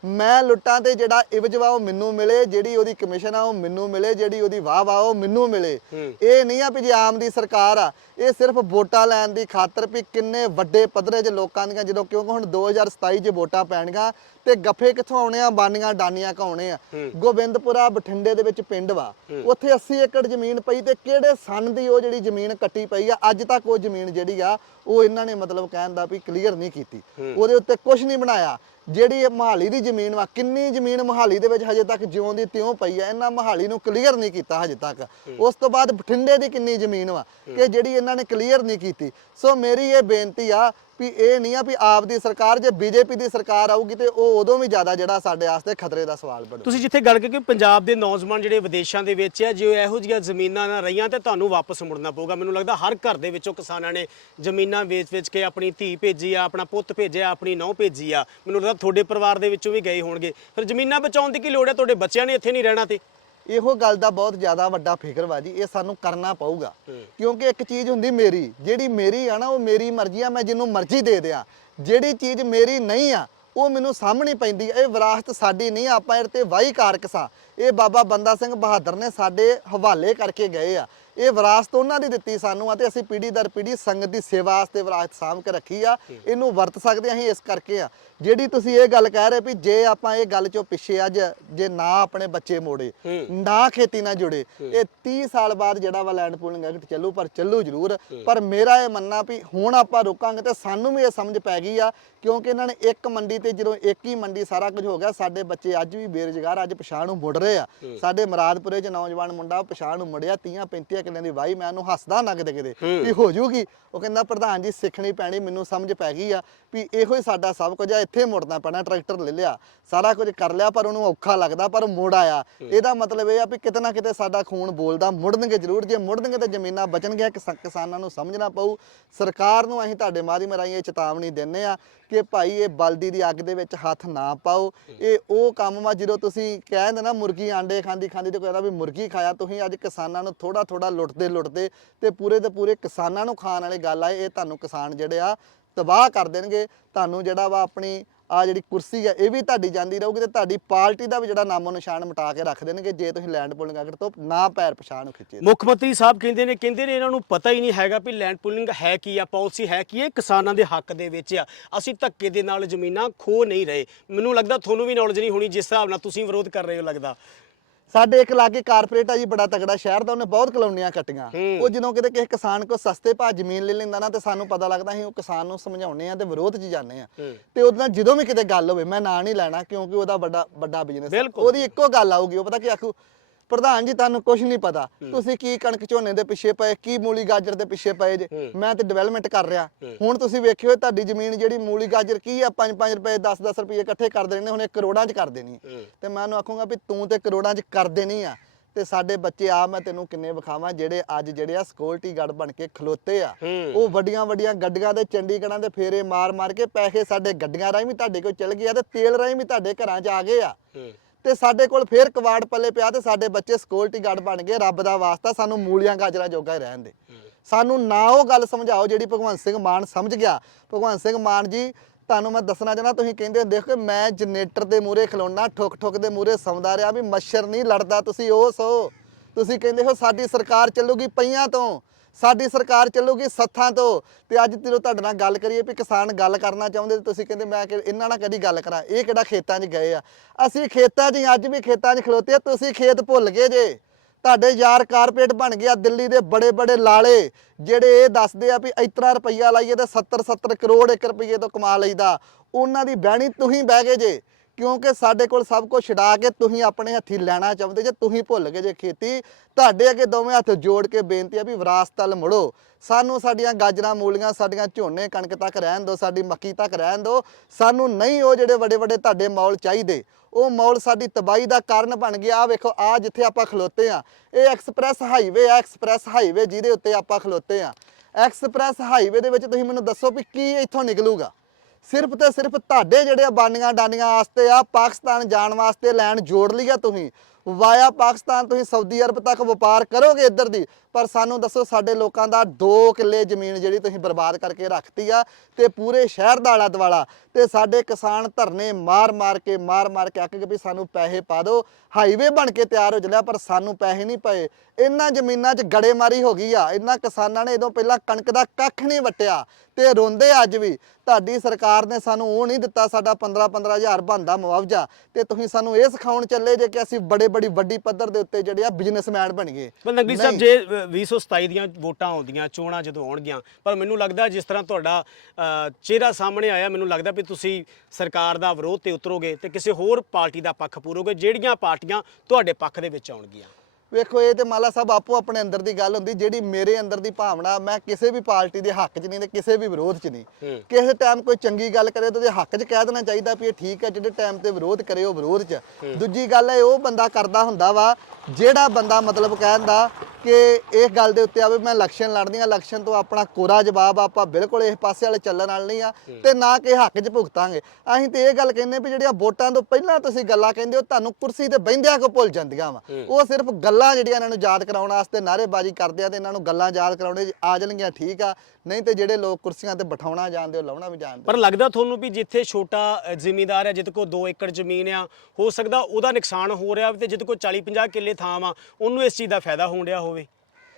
ਮੈਂ ਲੁੱਟਾਂ ਤੇ ਜਿਹੜਾ ਇਵਜ ਵਾ ਉਹ ਮੈਨੂੰ ਮਿਲੇ ਜਿਹੜੀ ਉਹਦੀ ਕਮਿਸ਼ਨ ਆ ਉਹ ਮੈਨੂੰ ਮਿਲੇ ਜਿਹੜੀ ਉਹਦੀ ਵਾਹ ਵਾ ਉਹ ਮੈਨੂੰ ਮਿਲੇ। ਇਹ ਨਹੀਂ ਆ ਵੀ ਜੇ ਆਮ ਦੀ ਸਰਕਾਰ ਆ ਇਹ ਸਿਰਫ ਵੋਟਾਂ ਲੈਣ ਦੀ ਖਾਤਰ ਵੀ ਕਿੰਨੇ ਵੱਡੇ ਪੱਧਰੇ 'ਚ ਲੋਕਾਂ ਦੀਆਂ ਜਦੋਂ ਕਿਉਂਕਿ ਹੁਣ 2027 'ਚ ਵੋਟਾਂ ਪੈਣਗੀਆਂ ਤੇ ਗੱਫੇ ਕਿੱਥੋਂ ਆਉਣੇ ਆ? ਬਾਨੀਆਂ ਡਾਨੀਆਂ ਕਾਉਣੇ ਆ। ਗੋਬਿੰਦਪੁਰਾ ਬਠਿੰਡੇ ਦੇ ਵਿੱਚ ਪਿੰਡ ਵਾ। ਉੱਥੇ 80 ਏਕੜ ਜ਼ਮੀਨ ਪਈ ਤੇ ਕਿਹੜੇ ਸੰਨ ਦੀ ਉਹ ਜਿਹੜੀ ਜ਼ਮੀਨ ਕੱਟੀ ਪਈ ਆ? ਅੱਜ ਤੱਕ ਉਹ ਜ਼ਮੀਨ ਜਿਹੜੀ ਆ ਉਹ ਇਹਨਾਂ ਨੇ ਮਤਲਬ ਕਹਿਣ ਦਾ ਵੀ ਕਲੀਅਰ ਨਹੀਂ ਕੀਤੀ। ਉਹਦੇ ਉੱਤੇ ਕੁਝ ਨਹੀਂ ਬਣਾਇਆ। ਜਿਹੜੀ ਇਹ ਮਹਾਲੀ ਦੀ ਜ਼ਮੀਨ ਵਾ ਕਿੰਨੀ ਜ਼ਮੀਨ ਮਹਾਲੀ ਦੇ ਵਿੱਚ ਹਜੇ ਤੱਕ ਜਿਉਂ ਦੀ ਤਿਉਂ ਪਈ ਆ ਇਹਨਾਂ ਮਹਾਲੀ ਨੂੰ ਕਲੀਅਰ ਨਹੀਂ ਕੀਤਾ ਹਜੇ ਤੱਕ। ਉਸ ਤੋਂ ਬਾਅਦ ਬਠਿੰਡੇ ਦੀ ਕਿੰਨੀ ਜ਼ਮੀਨ ਵਾ ਕਿ ਜਿਹੜੀ ਇਹਨਾਂ ਨੇ ਕਲੀਅਰ ਨਹੀਂ ਕੀਤੀ। ਸੋ ਮੇਰੀ ਇਹ ਬੇਨਤੀ ਆ ਵੀ ਇਹ ਨਹੀਂ ਆ ਵੀ ਆਪ ਦੀ ਸਰਕਾਰ ਜੇ ਬੀਜੇਪੀ ਦੀ ਸਰਕਾਰ ਆਊਗੀ ਤੇ ਉਹ ਉਦੋਂ ਵੀ ਜ਼ਿਆਦਾ ਜਿਹੜਾ ਸਾਡੇ ਵਾਸਤੇ ਖਤਰੇ ਦਾ ਸਵਾਲ ਬਣੂ। ਤੁਸੀਂ ਜਿੱਥੇ ਗੱਲ ਕੀਤੀ ਪੰਜਾਬ ਦੇ ਨੌਜਵਾਨ ਜਿਹੜੇ ਵਿਦੇਸ਼ਾਂ ਦੇ ਵਿੱਚ ਆ ਜੇ ਇਹੋ ਜਿਹੀਆਂ ਜ਼ਮੀਨਾਂ ਨਾ ਰਹੀਆਂ ਤੇ ਤੁਹਾਨੂੰ ਵਾਪਸ ਮੁੜਨਾ ਪਊਗਾ। ਮੈਨੂੰ ਲੱਗਦਾ ਹਰ ਘਰ ਦੇ ਵਿੱਚੋਂ ਕਿਸਾਨਾਂ ਨੇ ਜ਼ਮੀਨਾਂ ਵੇਚ-ਵੇਚ ਕੇ ਆਪਣੀ ਧੀ ਭੇਜੀ ਆ ਆਪਣਾ ਪੁੱਤ ਭੇਜਿਆ ਆਪਣੀ ਨੌਂ ਭੇਜੀ ਆ। ਮੈਨੂੰ ਲੱਗਦਾ ਤੁਹਾਡੇ ਪਰਿਵਾਰ ਦੇ ਵਿੱਚੋਂ ਵੀ ਗਏ ਹੋਣਗੇ। ਫਿਰ ਜ਼ਮੀਨਾਂ ਬਚਾਉਣ ਦੀ ਕੀ ਲੋੜ ਹੈ? ਤੁਹਾਡੇ ਬੱਚਿਆਂ ਨੇ ਇੱਥੇ ਨਹੀਂ ਰਹਿਣਾ ਤੇ। ਇਹੋ ਗੱਲ ਦਾ ਬਹੁਤ ਜ਼ਿਆਦਾ ਵੱਡਾ ਫਿਕਰ ਵਾ ਜੀ ਇਹ ਸਾਨੂੰ ਕਰਨਾ ਪਊਗਾ। ਕਿਉਂਕਿ ਇੱਕ ਚੀਜ਼ ਹੁੰਦੀ ਮੇਰੀ ਜਿਹੜੀ ਮੇਰੀ ਆ ਨਾ ਉਹ ਮੇਰੀ ਮਰਜ਼ੀ ਆ ਮੈਂ ਜਿਹਨੂੰ ਮਰਜ਼ੀ ਦੇ ਦਿਆਂ। ਜਿਹੜੀ ਚੀਜ਼ ਮੇਰੀ ਨਹੀਂ ਆ ਉਹ ਮੈਨੂੰ ਸਾਹਮਣੀ ਪੈਂਦੀ ਇਹ ਵਿਰਾਸਤ ਸਾਡੀ ਨਹੀਂ ਆਪਾਂ ਇਹਦੇ ਤੇ ਵਾਹੀ ਕਾਰਕ ਸਾਂ। ਇਹ ਬਾਬਾ ਬੰਦਾ ਸਿੰਘ ਬਹਾਦਰ ਨੇ ਸਾਡੇ ਹਵਾਲੇ ਕਰਕੇ ਗਏ ਆ। ਇਹ ਵਿਰਾਸਤ ਉਹਨਾਂ ਦੀ ਦਿੱਤੀ ਸਾਨੂੰ ਆ ਤੇ ਅਸੀਂ ਪੀੜੀ ਦਰ ਪੀੜੀ ਸੰਗਤ ਦੀ ਸੇਵਾ ਵਾਸਤੇ ਵਿਰਾਸਤ ਸਾਂਭ ਕੇ ਰੱਖੀ ਆ। ਇਹਨੂੰ ਵਰਤ ਸਕਦੇ ਅਸੀਂ ਇਸ ਕਰਕੇ ਆ। ਜਿਹੜੀ ਤੁਸੀਂ ਇਹ ਗੱਲ ਕਹਿ ਰਹੇ ਵੀ ਜੇ ਆਪਾਂ ਇਹ ਗੱਲ ਚੋਂ ਪਿੱਛੇ ਅੱਜ ਜੇ ਨਾ ਆਪਣੇ ਬੱਚੇ ਮੋੜੇ। ਨਾ ਖੇਤੀ ਨਾਲ ਜੁੜੇ ਇਹ 30 ਸਾਲ ਬਾਅਦ ਜਿਹੜਾ ਵਾ ਲੈਂਡ ਪੂਲਿੰਗ ਐਕਟ ਚੱਲੂ ਪਰ ਚੱਲੂ ਜ਼ਰੂਰ। ਪਰ ਮੇਰਾ ਇਹ ਮੰਨਣਾ ਵੀ ਹੁਣ ਆਪਾਂ ਰੋਕਾਂਗੇ ਤੇ ਸਾਨੂੰ ਵੀ ਇਹ ਸਮਝ ਪੈ ਗਈ ਆ ਕਿਉਂਕਿ ਇਹਨਾਂ ਨੇ ਇੱਕ ਮੰਡੀ ਤੇ ਜਦੋਂ ਇੱਕ ਹੀ ਮੰਡੀ ਸਾਰਾ ਕੁਝ ਹੋ ਗਿਆ ਸਾਡੇ ਬੱਚੇ ਅੱਜ ਵੀ ਬੇਰੁਜ਼ਗਾਰ ਅੱਜ ਪਛਾਣ ਨੂੰ ਮੁੜ ਰਹੇ ਆ। ਸਾਡੇ ਮਰਾਦਪੁਰੇ 'ਚ ਨੌਜਵਾਨ ਮੁੰਡਾ ਪਛਾਣ ਨੂੰ ਮੁੜਿਆ 30 35 ਕਿੱਲਿਆਂ ਦੀ ਵਾਈ ਮੈਂ ਉਹਨੂੰ ਹੱਸਦਾ ਨਾ ਕਿਤੇ ਕਿਤੇ ਵੀ ਹੋ। ਜੂਗੀ। ਉਹ ਕਹਿੰਦਾ ਪ੍ਰਧਾਨ ਜੀ ਸਿੱਖਣੀ ਪੈਣੀ ਮੈਨੂੰ ਸਮਝ ਪੈ ਗਈ ਆ ਵੀ ਇਹੋ ਹੀ ਸਾਡਾ ਸਭ ਕੁਝ ਆ ਇੱਥੇ ਮੁੜਨਾ ਪੈਣਾ ਟਰੈਕਟਰ ਲੈ ਲਿਆ ਸਾਰਾ ਕੁਝ ਕਰ ਲਿਆ ਪਰ ਉਹਨੂੰ ਔਖਾ ਲੱਗਦਾ ਪਰ ਮੁੜ ਆਇਆ। ਇਹਦਾ ਮਤਲਬ ਇਹ ਆ ਵੀ ਕਿਤੇ ਨਾ ਕਿਤੇ ਸਾਡਾ ਖੂਨ ਬੋਲਦਾ ਮੁੜਨਗੇ ਜ਼ਰੂਰ ਜੇ ਮੁੜਨਗੇ ਤਾਂ ਜ਼ਮੀਨਾਂ ਬਚਣਗੀਆਂ ਕਿਸਾ- ਕਿਸਾਨਾਂ ਨੂੰ ਸਮਝਣਾ ਪਊ। ਸਰਕਾਰ ਨੂੰ ਅਸੀਂ ਤੁਹਾਡੇ ਮਾਧਿਅਮ ਰਾਹੀਂ ਇਹ ਚੇਤਾਵਨੀ ਦਿੰਨੇ ਆ ਕਿ ਭਾਈ ਇਹ ਬਲਦੀ ਦੀ ਅੱਗ ਦੇ ਵਿੱਚ ਹੱਥ ਨਾ ਪਾਓ। ਇਹ ਉਹ ਕੰਮ ਵਾ ਜਦੋਂ ਤੁਸੀਂ ਕਹਿੰਦੇ ਨਾ ਮੁਰਗੀ ਆਂਡੇ ਖਾਂਦੀ ਖਾਂਦੀ ਤੇ ਕਹਿੰਦਾ ਵੀ ਮੁਰਗੀ ਖਾਇਆ, ਤੁਸੀਂ ਅੱਜ ਕਿਸਾਨਾਂ ਨੂੰ ਥੋੜਾ ਥੋੜਾ ਲੁੱਟਦੇ ਲੁੱਟਦੇ ਤੇ ਪੂਰੇ ਦੇ ਪੂਰੇ ਕਿਸਾਨਾਂ ਨੂੰ ਖਾਣ ਵਾਲੀ ਗੱਲ ਆ, ਇਹ ਤੁਹਾਨੂੰ ਕਿਸਾਨ ਜਿਹੜੇ ਆ ਤਬਾਹ ਕਰ ਦੇਣਗੇ। ਤੁਹਾਨੂੰ ਜਿਹੜਾ ਵਾ ਆਪਣੀ ਆ ਜਿਹੜੀ ਕੁਰਸੀ ਆ, ਇਹ ਵੀ ਤੁਹਾਡੀ ਜਾਂਦੀ ਰਹੂਗੀ ਤੇ ਤੁਹਾਡੀ ਪਾਰਟੀ ਦਾ ਵੀ ਜਿਹੜਾ ਨਾਮੋ ਨਿਸ਼ਾਨ ਮਿਟਾ ਕੇ ਰੱਖ ਦੇਣਗੇ ਜੇ ਤੁਸੀਂ ਲੈਂਡ ਪੁਲਿੰਗ ਐਕਟ ਤੋਂ ਨਾ ਪੈਰ ਪਛਾਣ ਖਿੱਚੇ ਮੁੱਖ ਮੰਤਰੀ ਸਾਹਿਬ ਕਹਿੰਦੇ ਨੇ ਕਹਿੰਦੇ ਨੇ ਇਹਨਾਂ ਨੂੰ ਪਤਾ ਹੀ ਨਹੀਂ ਹੈਗਾ ਵੀ ਲੈਂਡ ਪੂਲਿੰਗ ਹੈ ਕੀ ਆ, ਪਾਲਿਸੀ ਹੈ ਕੀ ਇਹ ਕਿਸਾਨਾਂ ਦੇ ਹੱਕ ਦੇ ਵਿੱਚ ਆ। ਅਸੀਂ ਧੱਕੇ ਦੇ ਨਾਲ ਜ਼ਮੀਨਾਂ ਖੋ ਨਹੀਂ ਰਹੇ। ਮੈਨੂੰ ਲੱਗਦਾ ਤੁਹਾਨੂੰ ਵੀ ਨੌਲੇਜ ਨਹੀਂ ਹੋਣੀ, ਜਿਸ ਹਿਸਾਬ ਨਾਲ ਤੁਸੀਂ ਵਿਰੋਧ ਕਰ ਰਹੇ ਹੋ ਲੱਗਦਾ। ਸਾਡੇ ਇੱਕ ਲਾਗੇ ਕਾਰਪੋਰੇਟ ਆ ਜੀ ਬੜਾ ਤਗੜਾ ਸ਼ਹਿਰ ਦਾ ਉਹਨੇ ਬਹੁਤ ਕਲੋਨੀਆਂ ਕੱਟੀਆਂ। ਉਹ ਜਦੋਂ ਕਿਤੇ ਕਿਸੇ ਕਿਸਾਨ ਕੋ ਸਸਤੇ ਭਾਅ ਜ਼ਮੀਨ ਲੈ ਲੈਂਦਾ ਨਾ ਤੇ ਸਾਨੂੰ ਪਤਾ ਲੱਗਦਾ ਅਸੀਂ ਉਹ ਕਿਸਾਨ ਨੂੰ ਸਮਝਾਉਣੇ ਆ ਤੇ ਵਿਰੋਧ 'ਚ ਜਾਂਦੇ ਆ। ਤੇ ਉਹਦੇ ਨਾਲ ਜਦੋਂ ਵੀ ਕਿਤੇ ਗੱਲ ਹੋਵੇ ਮੈਂ ਨਾਂ ਨਹੀਂ ਲੈਣਾ ਕਿਉਂਕਿ ਉਹਦਾ ਵੱਡਾ ਵੱਡਾ ਬਿਜ਼ਨਸ। ਉਹਦੀ ਇੱਕੋ ਗੱਲ ਆਊਗੀ ਉਹ ਪਤਾ ਕੀ ਆਖੂ ਪ੍ਰਧਾਨ ਜੀ ਤੁਹਾਨੂੰ ਕੁਝ ਨਹੀਂ ਪਤਾ। ਤੁਸੀਂ ਕੀ ਕਣਕ ਝੋਨੇ ਦੇ ਪਿੱਛੇ ਪਏ ਕੀ ਮੂਲੀ ਗਾਜਰ ਦੇ ਪਿੱਛੇ ਪਏ ਜੇ? ਮੈਂ ਤੇ ਡਿਵੈਲਪਮੈਂਟ ਕਰ ਰਿਹਾ। ਹੁਣ ਤੁਸੀਂ ਵੇਖਿਓ ਤੁਹਾਡੀ ਜ਼ਮੀਨ ਜਿਹੜੀ ਮੂਲੀ ਗਾਜਰ ਕੀ ਆ 5-5 ਰੁਪਏ 10-10 ਰੁਪਏ ਇਕੱਠੇ ਕਰ ਦੇਣੇ ਹੁਣ ਇਹ ਕਰੋੜਾਂ 'ਚ ਕਰ ਦੇਣੀ। ਤੇ ਮੈਂ ਉਹਨੂੰ ਆਖੂੰਗਾ ਵੀ ਤੂੰ ਤੇ ਕਰੋੜਾਂ 'ਚ ਕਰ ਦੇਣੀ ਆ। ਤੇ ਸਾਡੇ ਬੱਚੇ ਆ ਮੈਂ ਤੈਨੂੰ ਕਿੰਨੇ ਵਿਖਾਵਾਂ ਜਿਹੜੇ ਅੱਜ ਜਿਹੜੇ ਆ ਸਿਕਿਉਰਿਟੀ ਗਾਰਡ ਬਣ ਕੇ ਖਲੋਤੇ ਆ। ਉਹ ਵੱਡੀਆਂ ਵੱਡੀਆਂ ਗੱਡੀਆਂ ਦੇ ਚੰਡੀਗੜ੍ਹਾਂ ਦੇ ਫੇਰੇ ਮਾਰ ਮਾਰ ਕੇ ਪੈਸੇ ਸਾਡੇ ਗੱਡੀਆਂ ਰਾਹੀਂ ਵੀ ਤੁਹਾਡੇ ਕੋਲ ਚਲ ਗਏ ਆ ਤੇ ਤੇਲ ਰਾਹੀਂ ਵੀ ਤੁਹਾਡੇ ਘਰਾਂ 'ਚ ਆ ਗਏ ਆ। ਤੇ ਸਾਡੇ ਕੋਲ ਫੇਰ ਕਵਾੜ ਪੱਲੇ ਪਿਆ ਤੇ ਸਾਡੇ ਬੱਚੇ ਸਿਕਿਉਰਿਟੀ ਗਾਰਡ ਬਣ ਗਏ, ਰੱਬ ਦਾ ਵਾਸਤਾ, ਸਾਨੂੰ ਮੂਲੀਆਂ ਗਾਜਰਾਂ ਜੋਗਾ ਹੀ ਰਹਿਣ ਦੇ। ਸਾਨੂੰ ਨਾ ਉਹ ਗੱਲ ਸਮਝਾਓ ਜਿਹੜੀ ਭਗਵੰਤ ਸਿੰਘ ਮਾਨ ਸਮਝ ਗਿਆ। ਭਗਵੰਤ ਸਿੰਘ ਮਾਨ ਜੀ, ਤੁਹਾਨੂੰ ਮੈਂ ਦੱਸਣਾ ਚਾਹਣਾ ਤੁਸੀਂ ਕਹਿੰਦੇ ਦੇਖੋ ਮੈਂ ਜਨਰੇਟਰ ਦੇ ਮੂਹਰੇ ਖਲੋਣਾ ਠੁਕ ਠੁਕ ਦੇ ਮੂਹਰੇ ਸੌਂਦਾ ਰਿਹਾ ਵੀ ਮੱਛਰ ਨਹੀਂ ਲੜਦਾ ਤੁਸੀਂ, ਉਹ ਸੋ। ਤੁਸੀਂ ਕਹਿੰਦੇ ਹੋ ਸਾਡੀ ਸਰਕਾਰ ਚੱਲੂਗੀ ਪਈਆਂ ਤੋਂ। ਸਾਡੀ ਸਰਕਾਰ ਚੱਲੂਗੀ ਸੱਥਾਂ ਤੋਂ। ਤੇ ਅੱਜ ਜਦੋਂ ਤੁਹਾਡੇ ਨਾਲ ਗੱਲ ਕਰੀਏ ਵੀ ਕਿਸਾਨ ਗੱਲ ਕਰਨਾ ਚਾਹੁੰਦੇ ਤੇ ਤੁਸੀਂ ਕਹਿੰਦੇ ਮੈਂ ਕਿ ਇਹਨਾਂ ਨਾਲ ਕਦੀ ਗੱਲ ਕਰਾਂ? ਇਹ ਕਿਹੜਾ ਖੇਤਾਂ 'ਚ ਗਏ ਆ। ਅਸੀਂ ਖੇਤਾਂ 'ਚ ਹੀ, ਅੱਜ ਵੀ ਖੇਤਾਂ 'ਚ ਖਲੋਤੇ ਆ, ਤੁਸੀਂ ਖੇਤ ਭੁੱਲ ਗਏ ਜੇ। ਤੁਹਾਡੇ ਯਾਰ ਕਾਰਪੋਰੇਟ ਬਣ ਗਿਆ ਦਿੱਲੀ ਦੇ ਬੜੇ ਬੜੇ ਲਾਲੇ, ਜਿਹੜੇ ਇਹ ਦੱਸਦੇ ਆ ਵੀ ਇਤਨਾ ਰੁਪਈਆ ਲਾਈਏ ਤੇ 70 70 ਕਰੋੜ ਇੱਕ ਰੁਪਈਏ ਤੋਂ ਕਮਾ ਲਈਦਾ। ਉਹਨਾਂ ਦੀ ਬਹਿਣੀ ਤੁਸੀਂ ਬਹਿ ਗਏ ਜੇ। ਕਿਉਂਕਿ ਸਾਡੇ ਕੋਲ ਸਭ ਕੁਝ ਛਡਾ ਕੇ ਤੁਸੀਂ ਆਪਣੇ ਹੱਥੀ ਲੈਣਾ ਚਾਹੁੰਦੇ, ਜੇ ਤੁਸੀਂ ਭੁੱਲ ਗਏ ਜੇ ਖੇਤੀ, ਤੁਹਾਡੇ ਅੱਗੇ ਦੋਵੇਂ ਹੱਥ ਜੋੜ ਕੇ ਬੇਨਤੀ ਆ ਵੀ ਵਿਰਾਸਤ ਵੱਲ ਮੁੜੋ। ਸਾਨੂੰ ਸਾਡੀਆਂ ਗਾਜਰਾਂ, ਮੂਲੀਆਂ, ਸਾਡੀਆਂ ਝੋਨੇ ਕਣਕ ਤੱਕ ਰਹਿਣ ਦਿਓ, ਸਾਡੀ ਮੱਕੀ ਤੱਕ ਰਹਿਣ ਦਿਓ। ਸਾਨੂੰ ਨਹੀਂ ਉਹ ਜਿਹੜੇ ਵੱਡੇ ਵੱਡੇ ਤੁਹਾਡੇ ਮੌਲ ਚਾਹੀਦੇ, ਉਹ ਮੌਲ ਸਾਡੀ ਤਬਾਹੀ ਦਾ ਕਾਰਨ ਬਣ ਗਿਆ। ਆ ਵੇਖੋ ਆ ਜਿੱਥੇ ਆਪਾਂ ਖਲੋਤੇ ਆ, ਇਹ ਐਕਸਪ੍ਰੈਸ ਹਾਈਵੇ ਆ, ਐਕਸਪ੍ਰੈਸ ਹਾਈਵੇ ਜਿਹਦੇ ਉੱਤੇ ਆਪਾਂ ਖਲੋਤੇ ਆ। ਐਕਸਪ੍ਰੈਸ ਹਾਈਵੇ ਦੇ ਵਿੱਚ ਤੁਸੀਂ ਮੈਨੂੰ ਦੱਸੋ ਵੀ ਕੀ ਇੱਥੋਂ ਨਿਕਲੂਗਾ? ਸਿਰਫ ਤੇ ਸਿਰਫ ਤੁਹਾਡੇ ਜਿਹੜੇ ਆ ਬਾਨੀਆਂ ਡਾਨੀਆਂ ਵਾਸਤੇ ਆ, ਪਾਕਿਸਤਾਨ ਜਾਣ ਵਾਸਤੇ ਲੈਣ ਜੋੜ ਲਈ ਆ ਤੁਸੀਂ। ਵਾਇਆ ਪਾਕਿਸਤਾਨ, ਤੁਸੀਂ ਸਾਊਦੀ ਅਰਬ ਤੱਕ ਵਪਾਰ ਕਰੋਗੇ ਇੱਧਰ ਦੀ। ਪਰ ਸਾਨੂੰ ਦੱਸੋ, ਸਾਡੇ ਲੋਕਾਂ ਦਾ 2 ਕਿੱਲੇ ਜ਼ਮੀਨ ਜਿਹੜੀ ਤੁਸੀਂ ਬਰਬਾਦ ਕਰਕੇ ਰੱਖਤੀ ਆ, ਤੇ ਪੂਰੇ ਸ਼ਹਿਰ ਦਾ ਆਲਾ ਦੁਆਲਾ ਤੇ ਸਾਡੇ ਕਿਸਾਨ ਧਰਨੇ ਮਾਰ ਮਾਰ ਕੇ ਮਾਰ ਮਾਰ ਕੇ ਅੱਕ ਗਏ ਵੀ ਸਾਨੂੰ ਪੈਸੇ ਪਾ ਦਿਓ। ਹਾਈਵੇ ਬਣ ਕੇ ਤਿਆਰ ਹੋ ਜਲਿਆ ਪਰ ਸਾਨੂੰ ਪੈਸੇ ਨਹੀਂ ਪਏ। ਇਹਨਾਂ ਜ਼ਮੀਨਾਂ 'ਚ ਗੜੇਮਾਰੀ ਹੋ ਗਈ ਆ। ਇਹਨਾਂ ਕਿਸਾਨਾਂ ਨੇ ਇਦੋਂ ਪਹਿਲਾਂ ਕਣਕ ਦਾ ਕੱਖ ਨਹੀਂ ਵਟਿਆ, ਤੇ ਰੋਂਦੇ ਅੱਜ ਵੀ। ਤੁਹਾਡੀ ਸਰਕਾਰ ਨੇ ਸਾਨੂੰ ਉਹ ਨਹੀਂ ਦਿੱਤਾ, ਸਾਡਾ 15 15000 ਬਣਦਾ ਮੁਆਵਜ਼ਾ। ਤੇ ਤੁਸੀਂ ਸਾਨੂੰ ਇਹ ਸਿਖਾਉਣ ਚੱਲੇ ਜੇ ਕਿ ਅਸੀਂ ਬੜੇ ਬੜੀ ਵੱਡੀ ਪੱਧਰ ਦੇ ਉੱਤੇ ਜਿਹੜੇ ਆ ਬਿਜ਼ਨਸਮੈਨ ਬਣ ਗਏ ਪਰ ਨਗਰੀ ਸਾਹਿਬ। ਜੇ ਅ, 2027 ਦੀਆਂ ਵੋਟਾਂ ਆਉਂਦੀਆਂ ਚੋਣਾਂ ਜਦੋਂ ਆਉਣਗੀਆਂ ਪਰ ਮੈਨੂੰ ਲੱਗਦਾ ਜਿਸ ਤਰ੍ਹਾਂ ਤੁਹਾਡਾ ਚਿਹਰਾ ਸਾਹਮਣੇ ਆਇਆ ਮੈਨੂੰ ਲੱਗਦਾ ਵੀ ਤੁਸੀਂ ਸਰਕਾਰ ਦਾ ਵਿਰੋਧ ਤੇ ਉਤਰੋਗੇ ਤੇ ਕਿਸੇ ਹੋਰ ਪਾਰਟੀ ਦਾ ਪੱਖ ਪੂਰੋਗੇ ਜਿਹੜੀਆਂ ਪਾਰਟੀਆਂ ਤੁਹਾਡੇ ਪੱਖ ਦੇ ਵਿੱਚ ਆਉਣਗੀਆਂ ਵੇਖੋ ਇਹ ਤੇ ਮਾਲਾ ਸਾਹਿਬ ਆਪੋ ਆਪਣੇ ਅੰਦਰ ਦੀ ਗੱਲ ਹੁੰਦੀ ਜਿਹੜੀ ਮੇਰੇ ਅੰਦਰ ਦੀ ਭਾਵਨਾ ਮੈਂ ਕਿਸੇ ਵੀ ਪਾਰਟੀ ਦੇ ਹੱਕ 'ਚ ਨਹੀਂ ਤੇ ਕਿਸੇ ਵੀ ਵਿਰੋਧ 'ਚ ਨਹੀਂ। ਕਿਸੇ ਟਾਈਮ ਕੋਈ ਚੰਗੀ ਗੱਲ ਕਰੇ ਤਾਂ ਉਹਦੇ ਹੱਕ 'ਚ ਕਹਿ ਦੇਣਾ ਚਾਹੀਦਾ ਵੀ ਇਹ ਠੀਕ ਹੈ ਜਿਹੜੇ ਟਾਈਮ ਤੇ ਵਿਰੋਧ ਕਰੇ ਉਹ ਵਿਰੋਧ 'ਚ। ਦੂਜੀ ਗੱਲ ਹੈ ਉਹ ਬੰਦਾ ਕਰਦਾ ਹੁੰਦਾ ਵਾ ਜਿਹੜਾ ਬੰਦਾ ਮਤਲਬ ਕਹਿੰਦਾ ਕਿ ਇਸ ਗੱਲ ਦੇ ਉੱਤੇ ਆਵੇ ਮੈਂ ਇਲੈਕਸ਼ਨ ਲੜਨੀ ਆ ਇਲੈਕਸ਼ਨ ਤੋਂ ਆਪਣਾ ਕੋਰਾ ਜਵਾਬ ਆਪਾਂ ਬਿਲਕੁਲ ਇਸ ਪਾਸੇ ਵਾਲੇ ਚੱਲਣ ਵਾਲੇ ਨਹੀਂ ਆ ਤੇ ਨਾ ਕਿ ਹੱਕ 'ਚ ਭੁਗਤਾਂਗੇ। ਅਸੀਂ ਤੇ ਇਹ ਗੱਲ ਕਹਿੰਦੇ ਵੀ ਜਿਹੜੀਆਂ ਵੋਟਾਂ ਤੋਂ ਪਹਿਲਾਂ ਤੁਸੀਂ ਗੱਲਾਂ ਕਹਿੰਦੇ ਹੋ ਤੁਹਾਨੂੰ ਕੁਰਸੀ ਤੇ ਬਹਿੰਦਿਆਂ ਕੋ ਭੁੱਲ ਜਾਂਦੀਆਂ ਵਾ। ਉਹ ਸਿਰਫ ਗੱਲਾਂ ਗੱਲਾਂ ਜਿਹੜੀਆਂ ਇਹਨਾਂ ਨੂੰ ਯਾਦ ਕਰਾਉਣ ਵਾਸਤੇ ਨਾਅਰੇਬਾਜ਼ੀ ਕਰਦੇ ਆ ਤੇ ਇਹਨਾਂ ਨੂੰ ਗੱਲਾਂ ਯਾਦ ਕਰਾਉਣੇ ਆ ਜਾਣਗੀਆਂ ਠੀਕ ਆ? ਨਹੀਂ ਤੇ ਜਿਹੜੇ ਲੋਕ ਕੁਰਸੀਆਂ ਤੇ ਬਿਠਾਉਣਾ ਜਾਣਦੇ ਉਹ ਲਾਉਣਾ ਵੀ ਜਾਣਦੇ ਪਰ ਲੱਗਦਾ ਤੁਹਾਨੂੰ ਵੀ ਜਿੱਥੇ ਛੋਟਾ ਅ, ਜ਼ਿਮੀਂਦਾਰ ਹੈ ਜਿੱਥੇ ਕੋ 2 ਏਕੜ ਜ਼ਮੀਨ ਆ ਹੋ ਸਕਦਾ ਉਹਦਾ ਨੁਕਸਾਨ ਹੋ ਰਿਹਾ ਤੇ ਜਿੱਥੇ ਕੋ 40 50 ਕਿੱਲੇ ਥਾਂ ਆ ਉਹਨੂੰ ਇਸ ਚੀਜ਼ ਦਾ ਫਾਇਦਾ ਹੋਣ ਰਿਹਾ ਹੋਵੇ।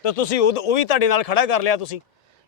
ਤਾਂ ਤੁਸੀਂ ਉਹ ਉਹ ਵੀ ਤੁਹਾਡੇ ਨਾਲ ਖੜਾ ਕਰ ਲਿਆ ਤੁਸੀਂ।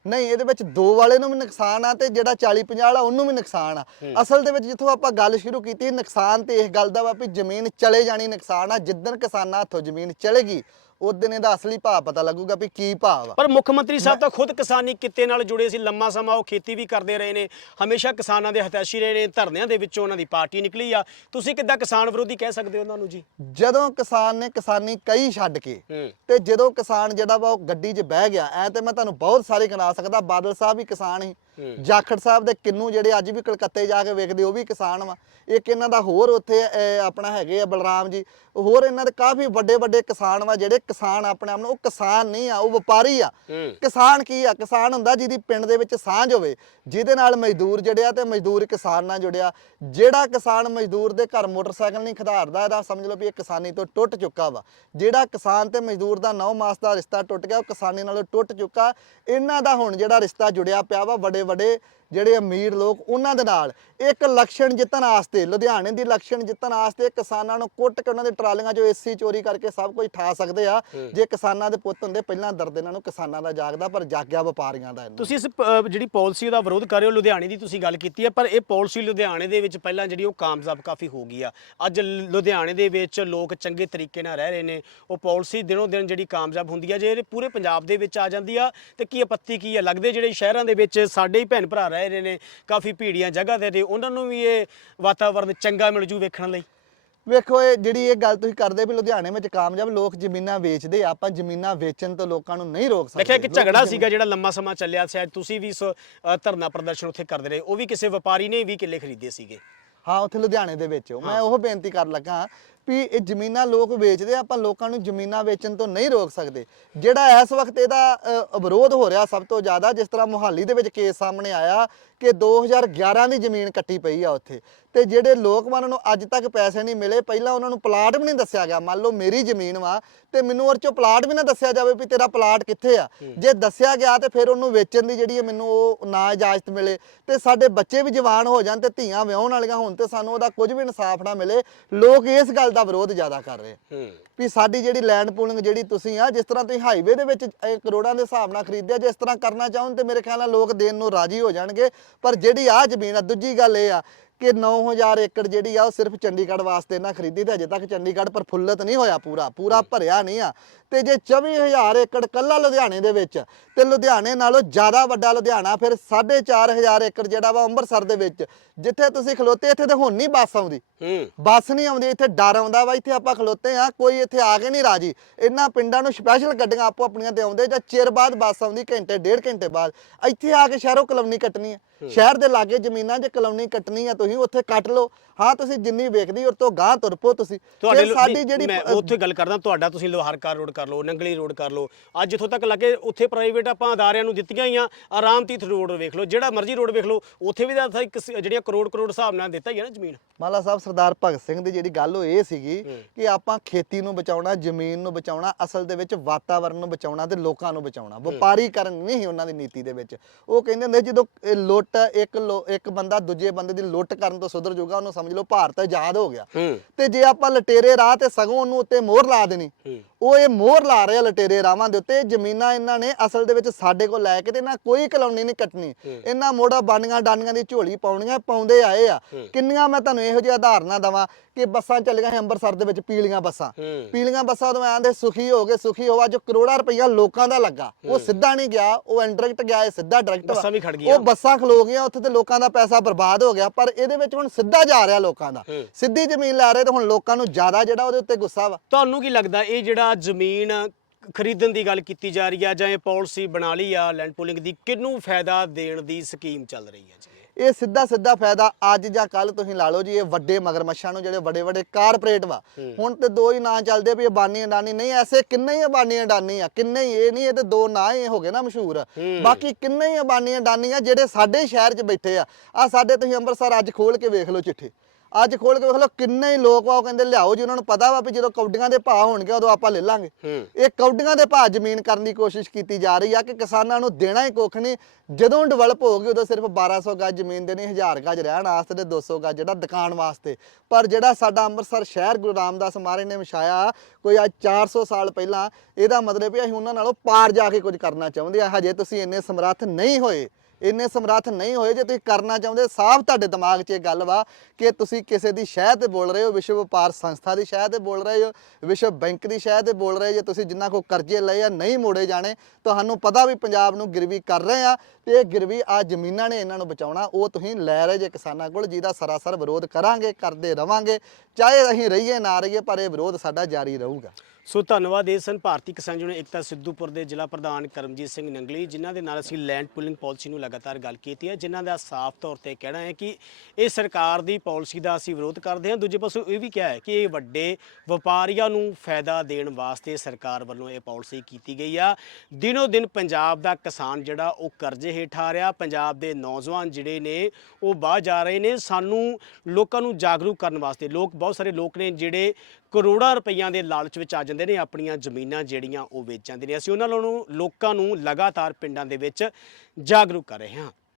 ਨਹੀਂ ਇਹਦੇ ਵਿੱਚ ਦੋ ਵਾਲੇ ਨੂੰ ਵੀ ਨੁਕਸਾਨ ਆ ਤੇ ਜਿਹੜਾ 40 50 ਵਾਲਾ ਉਹਨੂੰ ਵੀ ਨੁਕਸਾਨ ਆ। ਅਸਲ ਦੇ ਵਿੱਚ ਜਿੱਥੋਂ ਆਪਾਂ ਗੱਲ ਸ਼ੁਰੂ ਕੀਤੀ ਨੁਕਸਾਨ ਤੇ ਇਸ ਗੱਲ ਦਾ ਵਾ ਵੀ ਜ਼ਮੀਨ ਚਲੇ ਜਾਣੀ ਨੁਕਸਾਨ ਆ ਜਿੱਦਣ ਕਿਸਾਨਾਂ ਹੱਥੋਂ ਜ਼ਮੀਨ ਚਲੇਗੀ ਉਦੋਂ ਇਹਦਾ ਅਸਲੀ ਭਾਅ ਪਤਾ ਲੱਗੂਗਾ ਵੀ ਕੀ ਭਾਅ ਵਾ। ਪਰ ਮੁੱਖ ਮੰਤਰੀ ਸਾਹਿਬ ਤਾਂ ਖੁਦ ਕਿਸਾਨੀ ਕਿੱਤੇ ਨਾਲ ਜੁੜੇ ਸੀ ਲੰਮਾ ਸਮਾਂ ਉਹ ਖੇਤੀ ਵੀ ਕਰਦੇ ਰਹੇ ਨੇ ਹਮੇਸ਼ਾ ਕਿਸਾਨਾਂ ਦੇ ਹਤੈਸ਼ੀ ਰਹੇ ਨੇ ਧਰਨਿਆਂ ਦੇ ਵਿੱਚੋਂ ਉਹਨਾਂ ਦੀ ਪਾਰਟੀ ਨਿਕਲੀ ਆ। ਤੁਸੀਂ ਕਿੱਦਾਂ ਕਿਸਾਨ ਵਿਰੋਧੀ ਕਹਿ ਸਕਦੇ ਹੋ ਉਹਨਾਂ ਨੂੰ ਜੀ? ਜਦੋਂ ਕਿਸਾਨ ਨੇ ਕਿਸਾਨੀ ਕਈ ਛੱਡ ਕੇ ਤੇ ਜਦੋਂ ਕਿਸਾਨ ਜਿਹੜਾ ਵਾ ਉਹ ਗੱਡੀ 'ਚ ਬਹਿ ਗਿਆ ਐ ਤੇ ਮੈਂ ਤੁਹਾਨੂੰ ਬਹੁਤ ਸਾਰੇ ਗਿਣਾ ਸਕਦਾ ਬਾਦਲ ਸਾਹਿਬ ਵੀ ਕਿਸਾਨ ਹੂੰ। ਜਾਖੜ ਸਾਹਿਬ ਦੇ ਕਿੰਨੂ ਜਿਹੜੇ ਅੱਜ ਵੀ ਕਲਕੱਤੇ ਜਾ ਕੇ ਵੇਖਦੇ ਉਹ ਵੀ ਕਿਸਾਨ ਵਾ। ਇੱਕ ਇਹਨਾਂ ਦਾ ਹੋਰ ਉੱਥੇ ਆਪਣਾ ਹੈਗੇ ਆ ਬਲਰਾਮ ਜੀ। ਹੋਰ ਇਹਨਾਂ ਦੇ ਕਾਫੀ ਵੱਡੇ ਵੱਡੇ ਕਿਸਾਨ ਵਾ ਜਿਹੜੇ ਕਿਸਾਨ ਆਪਣੇ ਆਪ ਨੂੰ ਉਹ ਕਿਸਾਨ ਨਹੀਂ ਆ ਉਹ ਵਪਾਰੀ ਆ। ਕਿਸਾਨ ਕੀ ਆ? ਕਿਸਾਨ ਹੁੰਦਾ ਜਿਹਦੀ ਪਿੰਡ ਦੇ ਵਿੱਚ ਸਾਂਝ ਹੋਵੇ ਜਿਹਦੇ ਨਾਲ ਮਜ਼ਦੂਰ ਜੁੜਿਆ ਤੇ ਮਜ਼ਦੂਰ ਕਿਸਾਨ ਨਾਲ ਜੁੜਿਆ। ਜਿਹੜਾ ਕਿਸਾਨ ਮਜ਼ਦੂਰ ਦੇ ਘਰ ਮੋਟਰਸਾਈਕਲ ਨਹੀਂ ਖਿਡਾਰਦਾ ਇਹਦਾ ਸਮਝ ਲਓ ਵੀ ਇਹ ਕਿਸਾਨੀ ਤੋਂ ਟੁੱਟ ਚੁੱਕਾ ਵਾ। ਜਿਹੜਾ ਕਿਸਾਨ ਤੇ ਮਜ਼ਦੂਰ ਦਾ 9 ਮਾਸ ਦਾ ਰਿਸ਼ਤਾ ਟੁੱਟ ਗਿਆ ਉਹ ਕਿਸਾਨੀ ਨਾਲੋਂ ਟੁੱਟ ਚੁੱਕਾ। ਇਹਨਾਂ ਦਾ ਹੁਣ ਜਿਹੜਾ ਰਿਸ਼ਤਾ ਜੁੜਿਆ ਪਿਆ ਵਾ ਵੱਡੇ ਵੱਡੇ ਜਿਹੜੇ ਅਮੀਰ ਲੋਕ ਉਹਨਾਂ ਦੇ ਨਾਲ। ਇੱਕ ਇਲੈਕਸ਼ਨ ਜਿੱਤਣ ਵਾਸਤੇ ਲੁਧਿਆਣੇ ਦੀ ਇਲੈਕਸ਼ਨ ਜਿੱਤਣ ਵਾਸਤੇ ਕਿਸਾਨਾਂ ਨੂੰ ਕੁੱਟ ਕੇ ਉਹਨਾਂ ਦੇ ਟਰਾਲੀਆਂ 'ਚੋਂ ਏਸੀ ਚੋਰੀ ਕਰਕੇ ਸਭ ਕੁਝ ਠਾ ਸਕਦੇ ਆ। ਜੇ ਕਿਸਾਨਾਂ ਦੇ ਪੁੱਤ ਹੁੰਦੇ ਪਹਿਲਾਂ ਦਰਦ ਇਹਨਾਂ ਨੂੰ ਕਿਸਾਨਾਂ ਦਾ ਜਾਗਦਾ ਪਰ ਜਾਗਿਆ ਵਪਾਰੀਆਂ ਦਾ ਤੁਸੀਂ ਇਸ ਜਿਹੜੀ ਪਾਲਿਸੀ ਦਾ ਵਿਰੋਧ ਕਰ ਰਹੇ ਹੋ ਲੁਧਿਆਣੇ ਦੀ ਤੁਸੀਂ ਗੱਲ ਕੀਤੀ ਹੈ ਪਰ ਇਹ ਪਾਲਿਸੀ ਲੁਧਿਆਣੇ ਦੇ ਵਿੱਚ ਪਹਿਲਾਂ ਜਿਹੜੀ ਉਹ ਕਾਮਯਾਬ ਕਾਫੀ ਹੋ ਗਈ ਆ। ਅੱਜ ਲੁਧਿਆਣੇ ਦੇ ਵਿੱਚ ਲੋਕ ਚੰਗੇ ਤਰੀਕੇ ਨਾਲ ਰਹਿ ਰਹੇ ਨੇ ਉਹ ਪਾਲਿਸੀ ਦਿਨੋਂ ਦਿਨ ਜਿਹੜੀ ਕਾਮਯਾਬ ਹੁੰਦੀ ਆ ਜੇ ਇਹ ਪੂਰੇ ਪੰਜਾਬ ਦੇ ਵਿੱਚ ਆ ਜਾਂਦੀ ਆ ਤੇ ਕੀ ਆਪੱਤੀ ਕੀ ਆ? ਲੱਗਦੇ ਜਿਹੜੇ ਸ਼ਹਿਰਾਂ ਦੇ ਵਿੱਚ ਸਾਡੇ ਹੀ ਭੈਣ ਭਰਾ ਰਹਿ ਰਹੇ ਨੇ ਕਾਫੀ ਭੀੜੀਆਂ ਜਗ੍ਹਾ ਤੇ ਤੇ ਉਹਨਾਂ ਨੂੰ ਵੀ ਇਹ ਵਾਤਾਵਰਨ ਚੰਗਾ ਮਿਲ ਜੂ ਵੇਖਣ ਲਈ। ਵੇਖੋ ਇਹ ਜਿਹੜੀ ਇਹ ਗੱਲ ਤੁਸੀਂ ਕਰਦੇ ਵੀ ਲੁਧਿਆਣੇ ਵਿੱਚ ਕਾਮਯਾਬ ਲੋਕ ਜ਼ਮੀਨਾਂ ਵੇਚਦੇ ਆ, ਆਪਾਂ ਜ਼ਮੀਨਾਂ ਵੇਚਣ ਤੋਂ ਲੋਕਾਂ ਨੂੰ ਨਹੀਂ ਰੋਕ ਸਕਦੇ। ਦੇਖਿਆ ਕਿ ਝਗੜਾ ਸੀਗਾ ਜਿਹੜਾ ਲੰਮਾ ਸਮਾਂ ਚੱਲਿਆ ਸ਼ਾਇਦ ਤੁਸੀਂ ਵੀ ਇਸ ਧਰਨਾ ਪ੍ਰਦਰਸ਼ਨ ਉੱਥੇ ਕਰਦੇ ਰਹੇ ਉਹ ਵੀ ਕਿਸੇ ਵਪਾਰੀ ਨੇ ਵੀ ਕਿੱਲੇ ਖਰੀਦੇ ਸੀਗੇ। ਹਾਂ ਉੱਥੇ ਲੁਧਿਆਣੇ ਦੇ ਵਿੱਚ। ਮੈਂ ਉਹ ਬੇਨਤੀ ਕਰਨ ਲੱਗਾ ਵੀ ਇਹ ਜ਼ਮੀਨਾਂ ਲੋਕ ਵੇਚਦੇ ਆ, ਆਪਾਂ ਲੋਕਾਂ ਨੂੰ ਜ਼ਮੀਨਾਂ ਵੇਚਣ ਤੋਂ ਨਹੀਂ ਰੋਕ ਸਕਦੇ। ਜਿਹੜਾ ਇਸ ਵਕਤ ਇਹਦਾ ਵਿਰੋਧ ਹੋ ਰਿਹਾ ਸਭ ਤੋਂ ਜ਼ਿਆਦਾ ਜਿਸ ਤਰ੍ਹਾਂ ਮੁਹਾਲੀ ਦੇ ਵਿੱਚ ਕੇਸ ਸਾਹਮਣੇ ਆਇਆ ਕਿ 2011 ਦੀ ਜ਼ਮੀਨ ਕੱਟੀ ਪਈ ਆ ਉੱਥੇ। ਤੇ ਜਿਹੜੇ ਲੋਕਵਾਨਾਂ ਨੂੰ ਅੱਜ ਤੱਕ ਪੈਸੇ ਨਹੀਂ ਮਿਲੇ ਪਹਿਲਾਂ ਉਹਨਾਂ ਨੂੰ ਪਲਾਟ ਵੀ ਨਹੀਂ ਦੱਸਿਆ ਗਿਆ। ਮੰਨ ਲਓ ਮੇਰੀ ਜ਼ਮੀਨ ਵਾ ਤੇ ਮੈਨੂੰ ਉਹ ਚੋਂ ਪਲਾਟ ਵੀ ਨਾ ਦੱਸਿਆ ਜਾਵੇ ਵੀ ਤੇਰਾ ਪਲਾਟ ਕਿੱਥੇ ਆ। ਜੇ ਦੱਸਿਆ ਗਿਆ ਤੇ ਫਿਰ ਉਹਨੂੰ ਵੇਚਣ ਦੀ ਜਿਹੜੀ ਹੈ ਮੈਨੂੰ ਉਹ ਨਾ ਇਜਾਜ਼ਤ ਮਿਲੇ ਤੇ ਸਾਡੇ ਬੱਚੇ ਵੀ ਜਵਾਨ ਹੋ ਜਾਣ ਤੇ ਧੀਆਂ ਵਿਆਹੁਣ ਵਾਲੀਆਂ ਹੋਣ ਤੇ ਸਾਨੂੰ ਉਹਦਾ ਕੁਝ ਵੀ ਇਨਸਾਫ ਨਾ ਮਿਲੇ। ਲੋਕ ਇਸ ਗੱਲ ਦਾ ਵਿਰੋਧ ਜ਼ਿਆਦਾ ਕਰ ਰਹੇ ਆ। ਵੀ ਸਾਡੀ ਜਿਹੜੀ ਲੈਂਡ ਪੂਲਿੰਗ ਜਿਹੜੀ ਤੁਸੀਂ ਆ ਜਿਸ ਤਰ੍ਹਾਂ ਤੁਸੀਂ ਹਾਈਵੇ ਦੇ ਵਿੱਚ ਕਰੋੜਾਂ ਦੇ ਹਿਸਾਬ ਨਾਲ ਖਰੀਦਿਆ ਜੇ ਇਸ ਤਰ੍ਹਾਂ ਕਰਨਾ ਚਾਹੋ ਤੇ ਮੇਰੇ ਖਿਆਲ ਨਾਲ ਲੋਕ ਦੇਣ ਨੂੰ ਰਾਜੀ ਹੋ ਜਾਣਗੇ। ਪਰ ਜਿਹੜੀ ਆ ਜ਼ਮੀਨ ਆ ਦੂਜੀ ਗੱਲ ਇਹ ਆ ਕਿ 9000 ਏਕੜ ਜਿਹੜੀ ਆ ਉਹ ਸਿਰਫ ਚੰਡੀਗੜ੍ਹ ਵਾਸਤੇ ਨਾ ਖਰੀਦੀ ਤੇ ਅਜੇ ਤੱਕ ਚੰਡੀਗੜ੍ਹ ਪ੍ਰਫੁੱਲਤ ਨਹੀਂ ਹੋਇਆ ਪੂਰਾ ਪੂਰਾ ਭਰਿਆ ਨਹੀਂ ਆ। ਤੇ ਜੇ 24000 ਏਕੜ ਕੱਲਾ ਲੁਧਿਆਣੇ ਦੇ ਵਿੱਚ ਤੇ ਲੁਧਿਆਣੇ ਨਾਲੋਂ ਜ਼ਿਆਦਾ ਵੱਡਾ ਲੁਧਿਆਣਾ ਫਿਰ 4500 ਏਕੜ ਜਿਹੜਾ ਵਾ ਅੰਮ੍ਰਿਤਸਰ ਦੇ ਵਿੱਚ ਜਿੱਥੇ ਤੁਸੀਂ ਖਲੋਤੇ ਇੱਥੇ ਤੇ ਹੁਣ ਨਹੀਂ ਬੱਸ ਆਉਂਦੀ। ਬੱਸ ਨਹੀਂ ਆਉਂਦੀ ਇੱਥੇ ਡਰ ਆਉਂਦਾ ਵਾ ਇੱਥੇ ਆਪਾਂ ਖਲੋਤੇ ਆ ਕੋਈ ਇੱਥੇ ਆ ਕੇ ਨਹੀਂ ਰਾਜੀ। ਇਹਨਾਂ ਪਿੰਡਾਂ ਨੂੰ ਸਪੈਸ਼ਲ ਗੱਡੀਆਂ ਆਪੋ ਆਪਣੀਆਂ ਤੇ ਆਉਂਦੇ ਜਾਂ ਚਿਰ ਬਾਅਦ ਬੱਸ ਆਉਂਦੀ ਘੰਟੇ ਡੇਢ ਘੰਟੇ ਬਾਅਦ। ਇੱਥੇ ਆ ਕੇ ਸ਼ਹਿਰੋਂ ਕਲੋਨੀ ਕੱਟਣੀ ਹੈ ਸ਼ਹਿਰ ਦੇ ਲਾਗੇ ਜ਼ਮੀਨਾਂ 'ਚ ਕਲੋਨੀ ਕੱਟਣੀ ਆ ਤੁਸੀਂ ਉੱਥੇ ਕੱਟ ਲਓ। ਹਾਂ ਤੁਸੀਂ ਜਿੰਨੀ ਵੇਖਦੀ ਉਹ ਤੋਂ ਗਾਂ ਤੁਰ ਪੋ ਤੁਸੀਂ। ਤੁਹਾਡੇ ਸਾਡੀ ਜਿਹੜੀ ਮੈਂ ਉੱਥੇ ਗੱਲ ਕਰਦਾ ਤੁਹਾਡਾ ਤੁਸੀਂ ਲੋਹਾਰਕਾ ਰੋਡ ਕਰ ਲਓ ਨੰਗਲੀ ਰੋਡ ਕਰ ਲਓ। ਅੱਜ ਜਿੱਥੋਂ ਤੱਕ ਲੱਗੇ ਉੱਥੇ ਪ੍ਰਾਈਵੇਟ ਆਪਾਂ ਅਦਾਰਿਆਂ ਨੂੰ ਦਿੱਤੀਆਂ ਹੀ ਆ ਆਰਾਮਤੀਤ ਰੋਡ ਵੇਖ ਲਓ ਜਿਹੜਾ ਮਰਜ਼ੀ ਰੋਡ ਵੇਖ ਲਓ ਉੱਥੇ ਵੀ ਤਾਂ ਇੱਕ ਜਿਹੜੀਆਂ ਕਰੋੜ ਕਰੋੜ ਹਿਸਾਬ ਨਾਲ ਦਿੱਤਾ ਹੀ ਹੈ ਨਾ ਜ਼ਮੀਨ। ਮਾਲਾ ਸਾਹਿਬ ਸਰਦਾਰ ਭਗਤ ਸਿੰਘ ਦੀ ਜਿਹੜੀ ਗੱਲ ਉਹ ਇਹ ਸੀਗੀ ਕਿ ਆਪਾਂ ਖੇਤੀ ਨੂੰ ਬਚਾਉਣਾ ਜ਼ਮੀਨ ਨੂੰ ਬਚਾਉਣਾ ਅਸਲ ਦੇ ਵਿੱਚ ਵਾਤਾਵਰਣ ਨੂੰ ਬਚਾਉਣਾ ਤੇ ਲੋਕਾਂ ਨੂੰ ਬਚਾਉਣਾ। ਵਪਾਰੀਕਰਨ ਨਹੀਂ ਉਹਨਾਂ ਦੀ ਨੀਤੀ ਦੇ ਵਿੱਚ। ਉਹ ਕਹਿੰਦੇ ਹੁੰਦੇ ਜਦੋਂ ਇਹ ਲੁੱਟ ਇੱਕ ਇੱਕ ਬੰਦਾ ਦੂਜੇ ਬੰਦੇ ਦੀ ਲੁੱਟ ਕਰਨ ਤੋਂ ਸੁਧਰ ਜਾਊਗਾ ਉਹਨੂੰ ਸਮਝ ਲਓ ਭਾਰਤ ਆਜ਼ਾਦ ਹੋ ਗਿਆ। ਤੇ ਜੇ ਆਪਾਂ ਲਟੇਰੇ ਰਾਹ ਤੇ ਸਗੋਂ ਉਹਨੂੰ ਉੱਤੇ ਮੋਹਰ ਲਾ ਦੇਣੀ ਉਹ ਇਹ ਮੋਹਰ ਲਾ ਰਹੇ ਲਟੇਰੇ ਰਾਵਾਂ ਦੇ ਉੱਤੇ ਜ਼ਮੀਨਾਂ ਇਹਨਾਂ ਨੇ ਅਸਲ ਦੇ ਵਿੱਚ ਸਾਡੇ ਕੋਲ ਲੈ ਕੇ ਤੇ ਇਹਨਾਂ ਕੋਈ ਕਲੋਨੀ ਨਹੀਂ ਕੱਟਣੀ। ਇਹਨਾਂ ਮੋੜਾ ਬਾਨੀਆਂ ਡਾਨੀਆਂ ਦੀ ਝੋਲੀ ਪਾਉਣੀਆਂ ਪਾਉਂਦੇ ਆਏ ਆ। ਕਿੰਨੀਆਂ ਮੈਂ ਤੁਹਾਨੂੰ ਇਹੋ ਜਿਹੇ ਉਦਾਹਰਨਾਂ ਦਵਾਂ ਕਿ ਬੱਸਾਂ ਚੱਲੀਆਂ ਸੀ ਅੰਮ੍ਰਿਤਸਰ ਦੇ ਵਿੱਚ ਪੀਲੀਆਂ ਬੱਸਾਂ। ਪੀਲੀਆਂ ਬੱਸਾਂ ਉਦੋਂ ਆਂਦੇ ਸੁਖੀ ਹੋ ਗਏ ਸੁਖੀ ਹੋਵਾ ਜੋ ਕਰੋੜਾਂ ਰੁਪਈਆ ਲੋਕਾਂ ਦਾ ਲੱਗਾ। ਉਹ ਸਿੱਧਾ ਨਹੀਂ ਗਿਆ ਉਹ ਇਨਡਾਇਰੈਕਟ ਗਿਆ ਇਹ ਸਿੱਧਾ ਡਾਇਰੈਕਟ ਬੱਸਾਂ ਵੀ ਖੜ ਗਈਆਂ। ਉਹ ਬੱਸਾਂ ਖਲੋ ਗਈਆਂ ਉੱਥੇ ਤੇ ਲੋਕਾਂ ਦਾ ਪੈਸਾ ਬਰਬਾਦ ਹੋ ਗਿਆ ਪਰ ਇਹਦੇ ਵਿੱਚ ਹੁਣ ਸਿੱਧਾ ਜਾ ਰਿਹਾ ਲੋਕਾਂ ਦਾ। ਹੂੰ। ਸਿੱਧੀ ਜ਼ਮੀਨ ਲੈ ਰਹੇ ਤੇ ਹੁਣ ਲੋਕਾਂ ਨੂੰ ਜ਼ਿਆਦਾ ਜਿਹੜਾ ਉਹਦੇ ਉੱਤੇ ਗੁੱਸਾ ਵਾ। ਤੁਹਾਨੂੰ ਕੀ ਲੱਗਦਾ ਇਹ ਜਿਹੜਾ ਜ਼ਮੀਨ ਖਰੀਦਣ ਦੀ ਗੱਲ ਕੀਤੀ ਜਾ ਰਹੀ ਆ ਜਾਂ ਇਹ ਪਾਲਿਸੀ ਬਣਾ ਲਈ ਆ ਲੈਂਡ ਪੂਲਿੰਗ ਦੀ ਕਿਹਨੂੰ ਫਾਇਦਾ ਦੇਣ ਦੀ ਸਕੀਮ ਚੱਲ ਰਹੀ ਹੈ ਜੀ? ਇਹ? ਸਿੱਧਾ ਸਿੱਧਾ ਫਾਇਦਾ ਅੱਜ ਜਾਂ ਕੱਲ ਤੁਸੀਂ ਲਾ ਲਓ ਜੀ ਇਹ ਵੱਡੇ ਮਗਰਮੱਛਾਂ ਨੂੰ ਜਿਹੜੇ ਵੱਡੇ ਵੱਡੇ ਕਾਰਪੋਰੇਟ ਵਾ। ਹੁਣ ਤੇ ਦੋ ਹੀ ਨਾਂ ਚੱਲਦੇ ਵੀ ਅਬਾਨੀ ਅਡਾਨੀ ਨਹੀਂ ਐਸੇ ਕਿੰਨੇ ਹੀ ਅਬਾਨੀ ਅਡਾਨੀ ਆ ਕਿੰਨੇ ਹੀ ਇਹ ਨਹੀਂ ਇਹ ਤੇ ਦੋ ਨਾਂ ਹੀ ਹੋ ਗਏ ਨਾ ਮਸ਼ਹੂਰ। ਬਾਕੀ ਕਿੰਨੇ ਹੀ ਅਬਾਨੀ ਅਡਾਨੀ ਆ ਜਿਹੜੇ ਸਾਡੇ ਸ਼ਹਿਰ 'ਚ ਬੈਠੇ ਆ। ਆ ਸਾਡੇ ਤੁਸੀਂ ਅੰਮ੍ਰਿਤਸਰ ਅੱਜ ਖੋਲ ਕੇ ਵੇਖ ਲਓ ਚਿੱਠੇ। ਅੱਜ ਖੋਲ ਕੇ ਵੇਖ ਲਓ ਕਿੰਨੇ ਹੀ ਲੋਕ ਆ ਉਹ ਕਹਿੰਦੇ ਲਿਆਓ ਜੀ ਉਹਨਾਂ ਨੂੰ ਪਤਾ ਵਾ ਵੀ ਜਦੋਂ ਕੌਡੀਆਂ ਦੇ ਭਾਅ ਹੋਣਗੇ ਉਦੋਂ ਆਪਾਂ ਲੈ ਲਾਂਗੇ। ਹੂੰ। ਇਹ ਕੌਡੀਆਂ ਦੇ ਭਾਅ ਜ਼ਮੀਨ ਕਰਨ ਦੀ ਕੋਸ਼ਿਸ਼ ਕੀਤੀ ਜਾ ਰਹੀ ਆ ਕਿ ਕਿਸਾਨਾਂ ਨੂੰ ਦੇਣਾ ਹੀ ਕੁੱਖ ਨਹੀਂ। ਜਦੋਂ ਡਿਵੈਲਪ ਹੋਊਗੀ ਉਦੋਂ ਸਿਰਫ 1200 ਗਜ ਜ਼ਮੀਨ ਦੇਣੀ 1000 ਗਜ ਰਹਿਣ ਵਾਸਤੇ ਤੇ 200 ਗਜ ਜਿਹੜਾ ਦੁਕਾਨ ਵਾਸਤੇ। ਪਰ ਜਿਹੜਾ ਸਾਡਾ ਅੰਮ੍ਰਿਤਸਰ ਸ਼ਹਿਰ ਗੁਰੂ ਰਾਮਦਾਸ ਮਹਾਰਾਜ ਨੇ ਵਿਛਾਇਆ ਕੋਈ ਅੱਜ 400 ਸਾਲ ਪਹਿਲਾਂ ਇਹਦਾ ਮਤਲਬ ਵੀ ਅਸੀਂ ਉਹਨਾਂ ਨਾਲੋਂ ਪਾਰ ਜਾ ਕੇ ਕੁਝ ਕਰਨਾ ਚਾਹੁੰਦੇ ਆ। ਹਜੇ ਤੁਸੀਂ ਇੰਨੇ ਸਮਰੱਥ ਨਹੀਂ ਹੋਏ। ਇੰਨੇ ਸਮਰੱਥ ਨਹੀਂ ਹੋਏ ਜੇ ਤੁਸੀਂ ਕਰਨਾ ਚਾਹੁੰਦੇ, ਸਾਫ਼ ਤੁਹਾਡੇ ਦਿਮਾਗ 'ਚ ਇਹ ਗੱਲ ਵਾ ਕਿ ਤੁਸੀਂ ਕਿਸੇ ਦੀ ਸ਼ਹਿ ਤੇ ਬੋਲ ਰਹੇ ਹੋ, ਵਿਸ਼ਵ ਵਪਾਰ ਸੰਸਥਾ ਦੀ ਸ਼ਹਿ ਤੇ ਬੋਲ ਰਹੇ ਹੋ, ਵਿਸ਼ਵ ਬੈਂਕ ਦੀ ਸ਼ਹਿ ਤੇ ਬੋਲ ਰਹੇ ਹੋ ਜੇ ਤੁਸੀਂ ਜਿੰਨਾ ਕੋ ਕਰਜ਼ੇ ਲਏ ਆ, ਨਹੀਂ ਮੋੜੇ ਜਾਣੇ, ਤੁਹਾਨੂੰ ਪਤਾ ਵੀ ਪੰਜਾਬ ਨੂੰ ਗਿਰਵੀ ਕਰ ਰਹੇ ਆ ਤੇ ਇਹ ਗਿਰਵੀ ਆ ਜ਼ਮੀਨਾਂ ਨੇ ਇਹਨਾਂ ਨੂੰ ਬਚਾਉਣਾ, ਉਹ ਤੁਸੀਂ ਲੈ ਰਹੇ ਜੇ ਕਿਸਾਨਾਂ ਕੋਲ, ਜਿਹਦਾ ਸਰਾਸਰ ਵਿਰੋਧ ਕਰਾਂਗੇ, ਕਰਦੇ ਰਵਾਂਗੇ, ਚਾਹੇ ਅਸੀਂ ਰਹੀਏ, ਨਾ ਰਹੀਏ, ਪਰ ਇਹ ਵਿਰੋਧ ਸਾਡਾ ਜਾਰੀ ਰਹੂਗਾ। ਸੋ ਧੰਨਵਾਦ ਇਹ ਸਨ ਭਾਰਤੀ ਕਿਸਾਨ ਯੂਨੀਅਨ ਏਕਤਾ ਸਿੱਧੂਪੁਰ ਦੇ ਜ਼ਿਲ੍ਹਾ ਪ੍ਰਧਾਨ ਕਰਮਜੀਤ ਸਿੰਘ ਨੰਗਲੀ, ਜਿਨ੍ਹਾਂ ਦੇ ਨਾਲ ਅਸੀਂ ਲੈਂਡ ਪੂਲਿੰਗ ਪਾਲਿਸੀ ਨੂੰ ਲਗਾਤਾਰ ਗੱਲ ਕੀਤੀ ਹੈ, ਜਿਨ੍ਹਾਂ ਦਾ ਸਾਫ਼ ਤੌਰ ਤੇ ਕਹਿਣਾ ਹੈ ਕਿ ਇਹ ਸਰਕਾਰ ਦੀ ਪਾਲਿਸੀ ਦਾ ਅਸੀਂ ਵਿਰੋਧ ਕਰਦੇ ਹਾਂ। ਦੂਜੇ ਪਾਸੇ ਇਹ ਵੀ ਕਿਹਾ ਹੈ ਕਿ ਇਹ ਵੱਡੇ ਵਪਾਰੀਆਂ ਨੂੰ ਫਾਇਦਾ ਦੇਣ ਵਾਸਤੇ ਸਰਕਾਰ ਵੱਲੋਂ ਇਹ ਪਾਲਿਸੀ ਕੀਤੀ ਗਈ ਆ। ਦਿਨੋ ਦਿਨ ਪੰਜਾਬ ਦਾ ਕਿਸਾਨ ਜਿਹੜਾ ਉਹ ਕਰਜ਼ੇ ਹੇਠ ਆ ਰਿਹਾ। ਪੰਜਾਬ ਦੇ ਨੌਜਵਾਨ ਜਿਹੜੇ ਨੇ, ਉਹ ਬਾਹਰ ਜਾ ਰਹੇ ਨੇ। ਸਾਨੂੰ ਲੋਕਾਂ ਨੂੰ ਜਾਗਰੂਕ ਕਰਨ ਵਾਸਤੇ, ਲੋਕ, ਬਹੁਤ ਸਾਰੇ ਲੋਕ ਨੇ ਜਿਹੜੇ ਕਰੋੜਾਂ ਰੁਪਈਆਂ ਦੇ ਲਾਲਚ ਵਿੱਚ ਆ ਜਾਂਦੇ ਨੇ ਆਪਣੀਆਂ ਜ਼ਮੀਨਾਂ ਜਿਹੜੀਆਂ ਉਹ ਵੇਚ ਜਾਂਦੇ ਨੇ। ਅਸੀਂ ਉਹਨਾਂ ਨੂੰ, ਲੋਕਾਂ ਨੂੰ ਲਗਾਤਾਰ ਪਿੰਡਾਂ ਦੇ ਵਿੱਚ ਜਾਗਰੂਕ ਕਰ ਰਹੇ ਹਾਂ।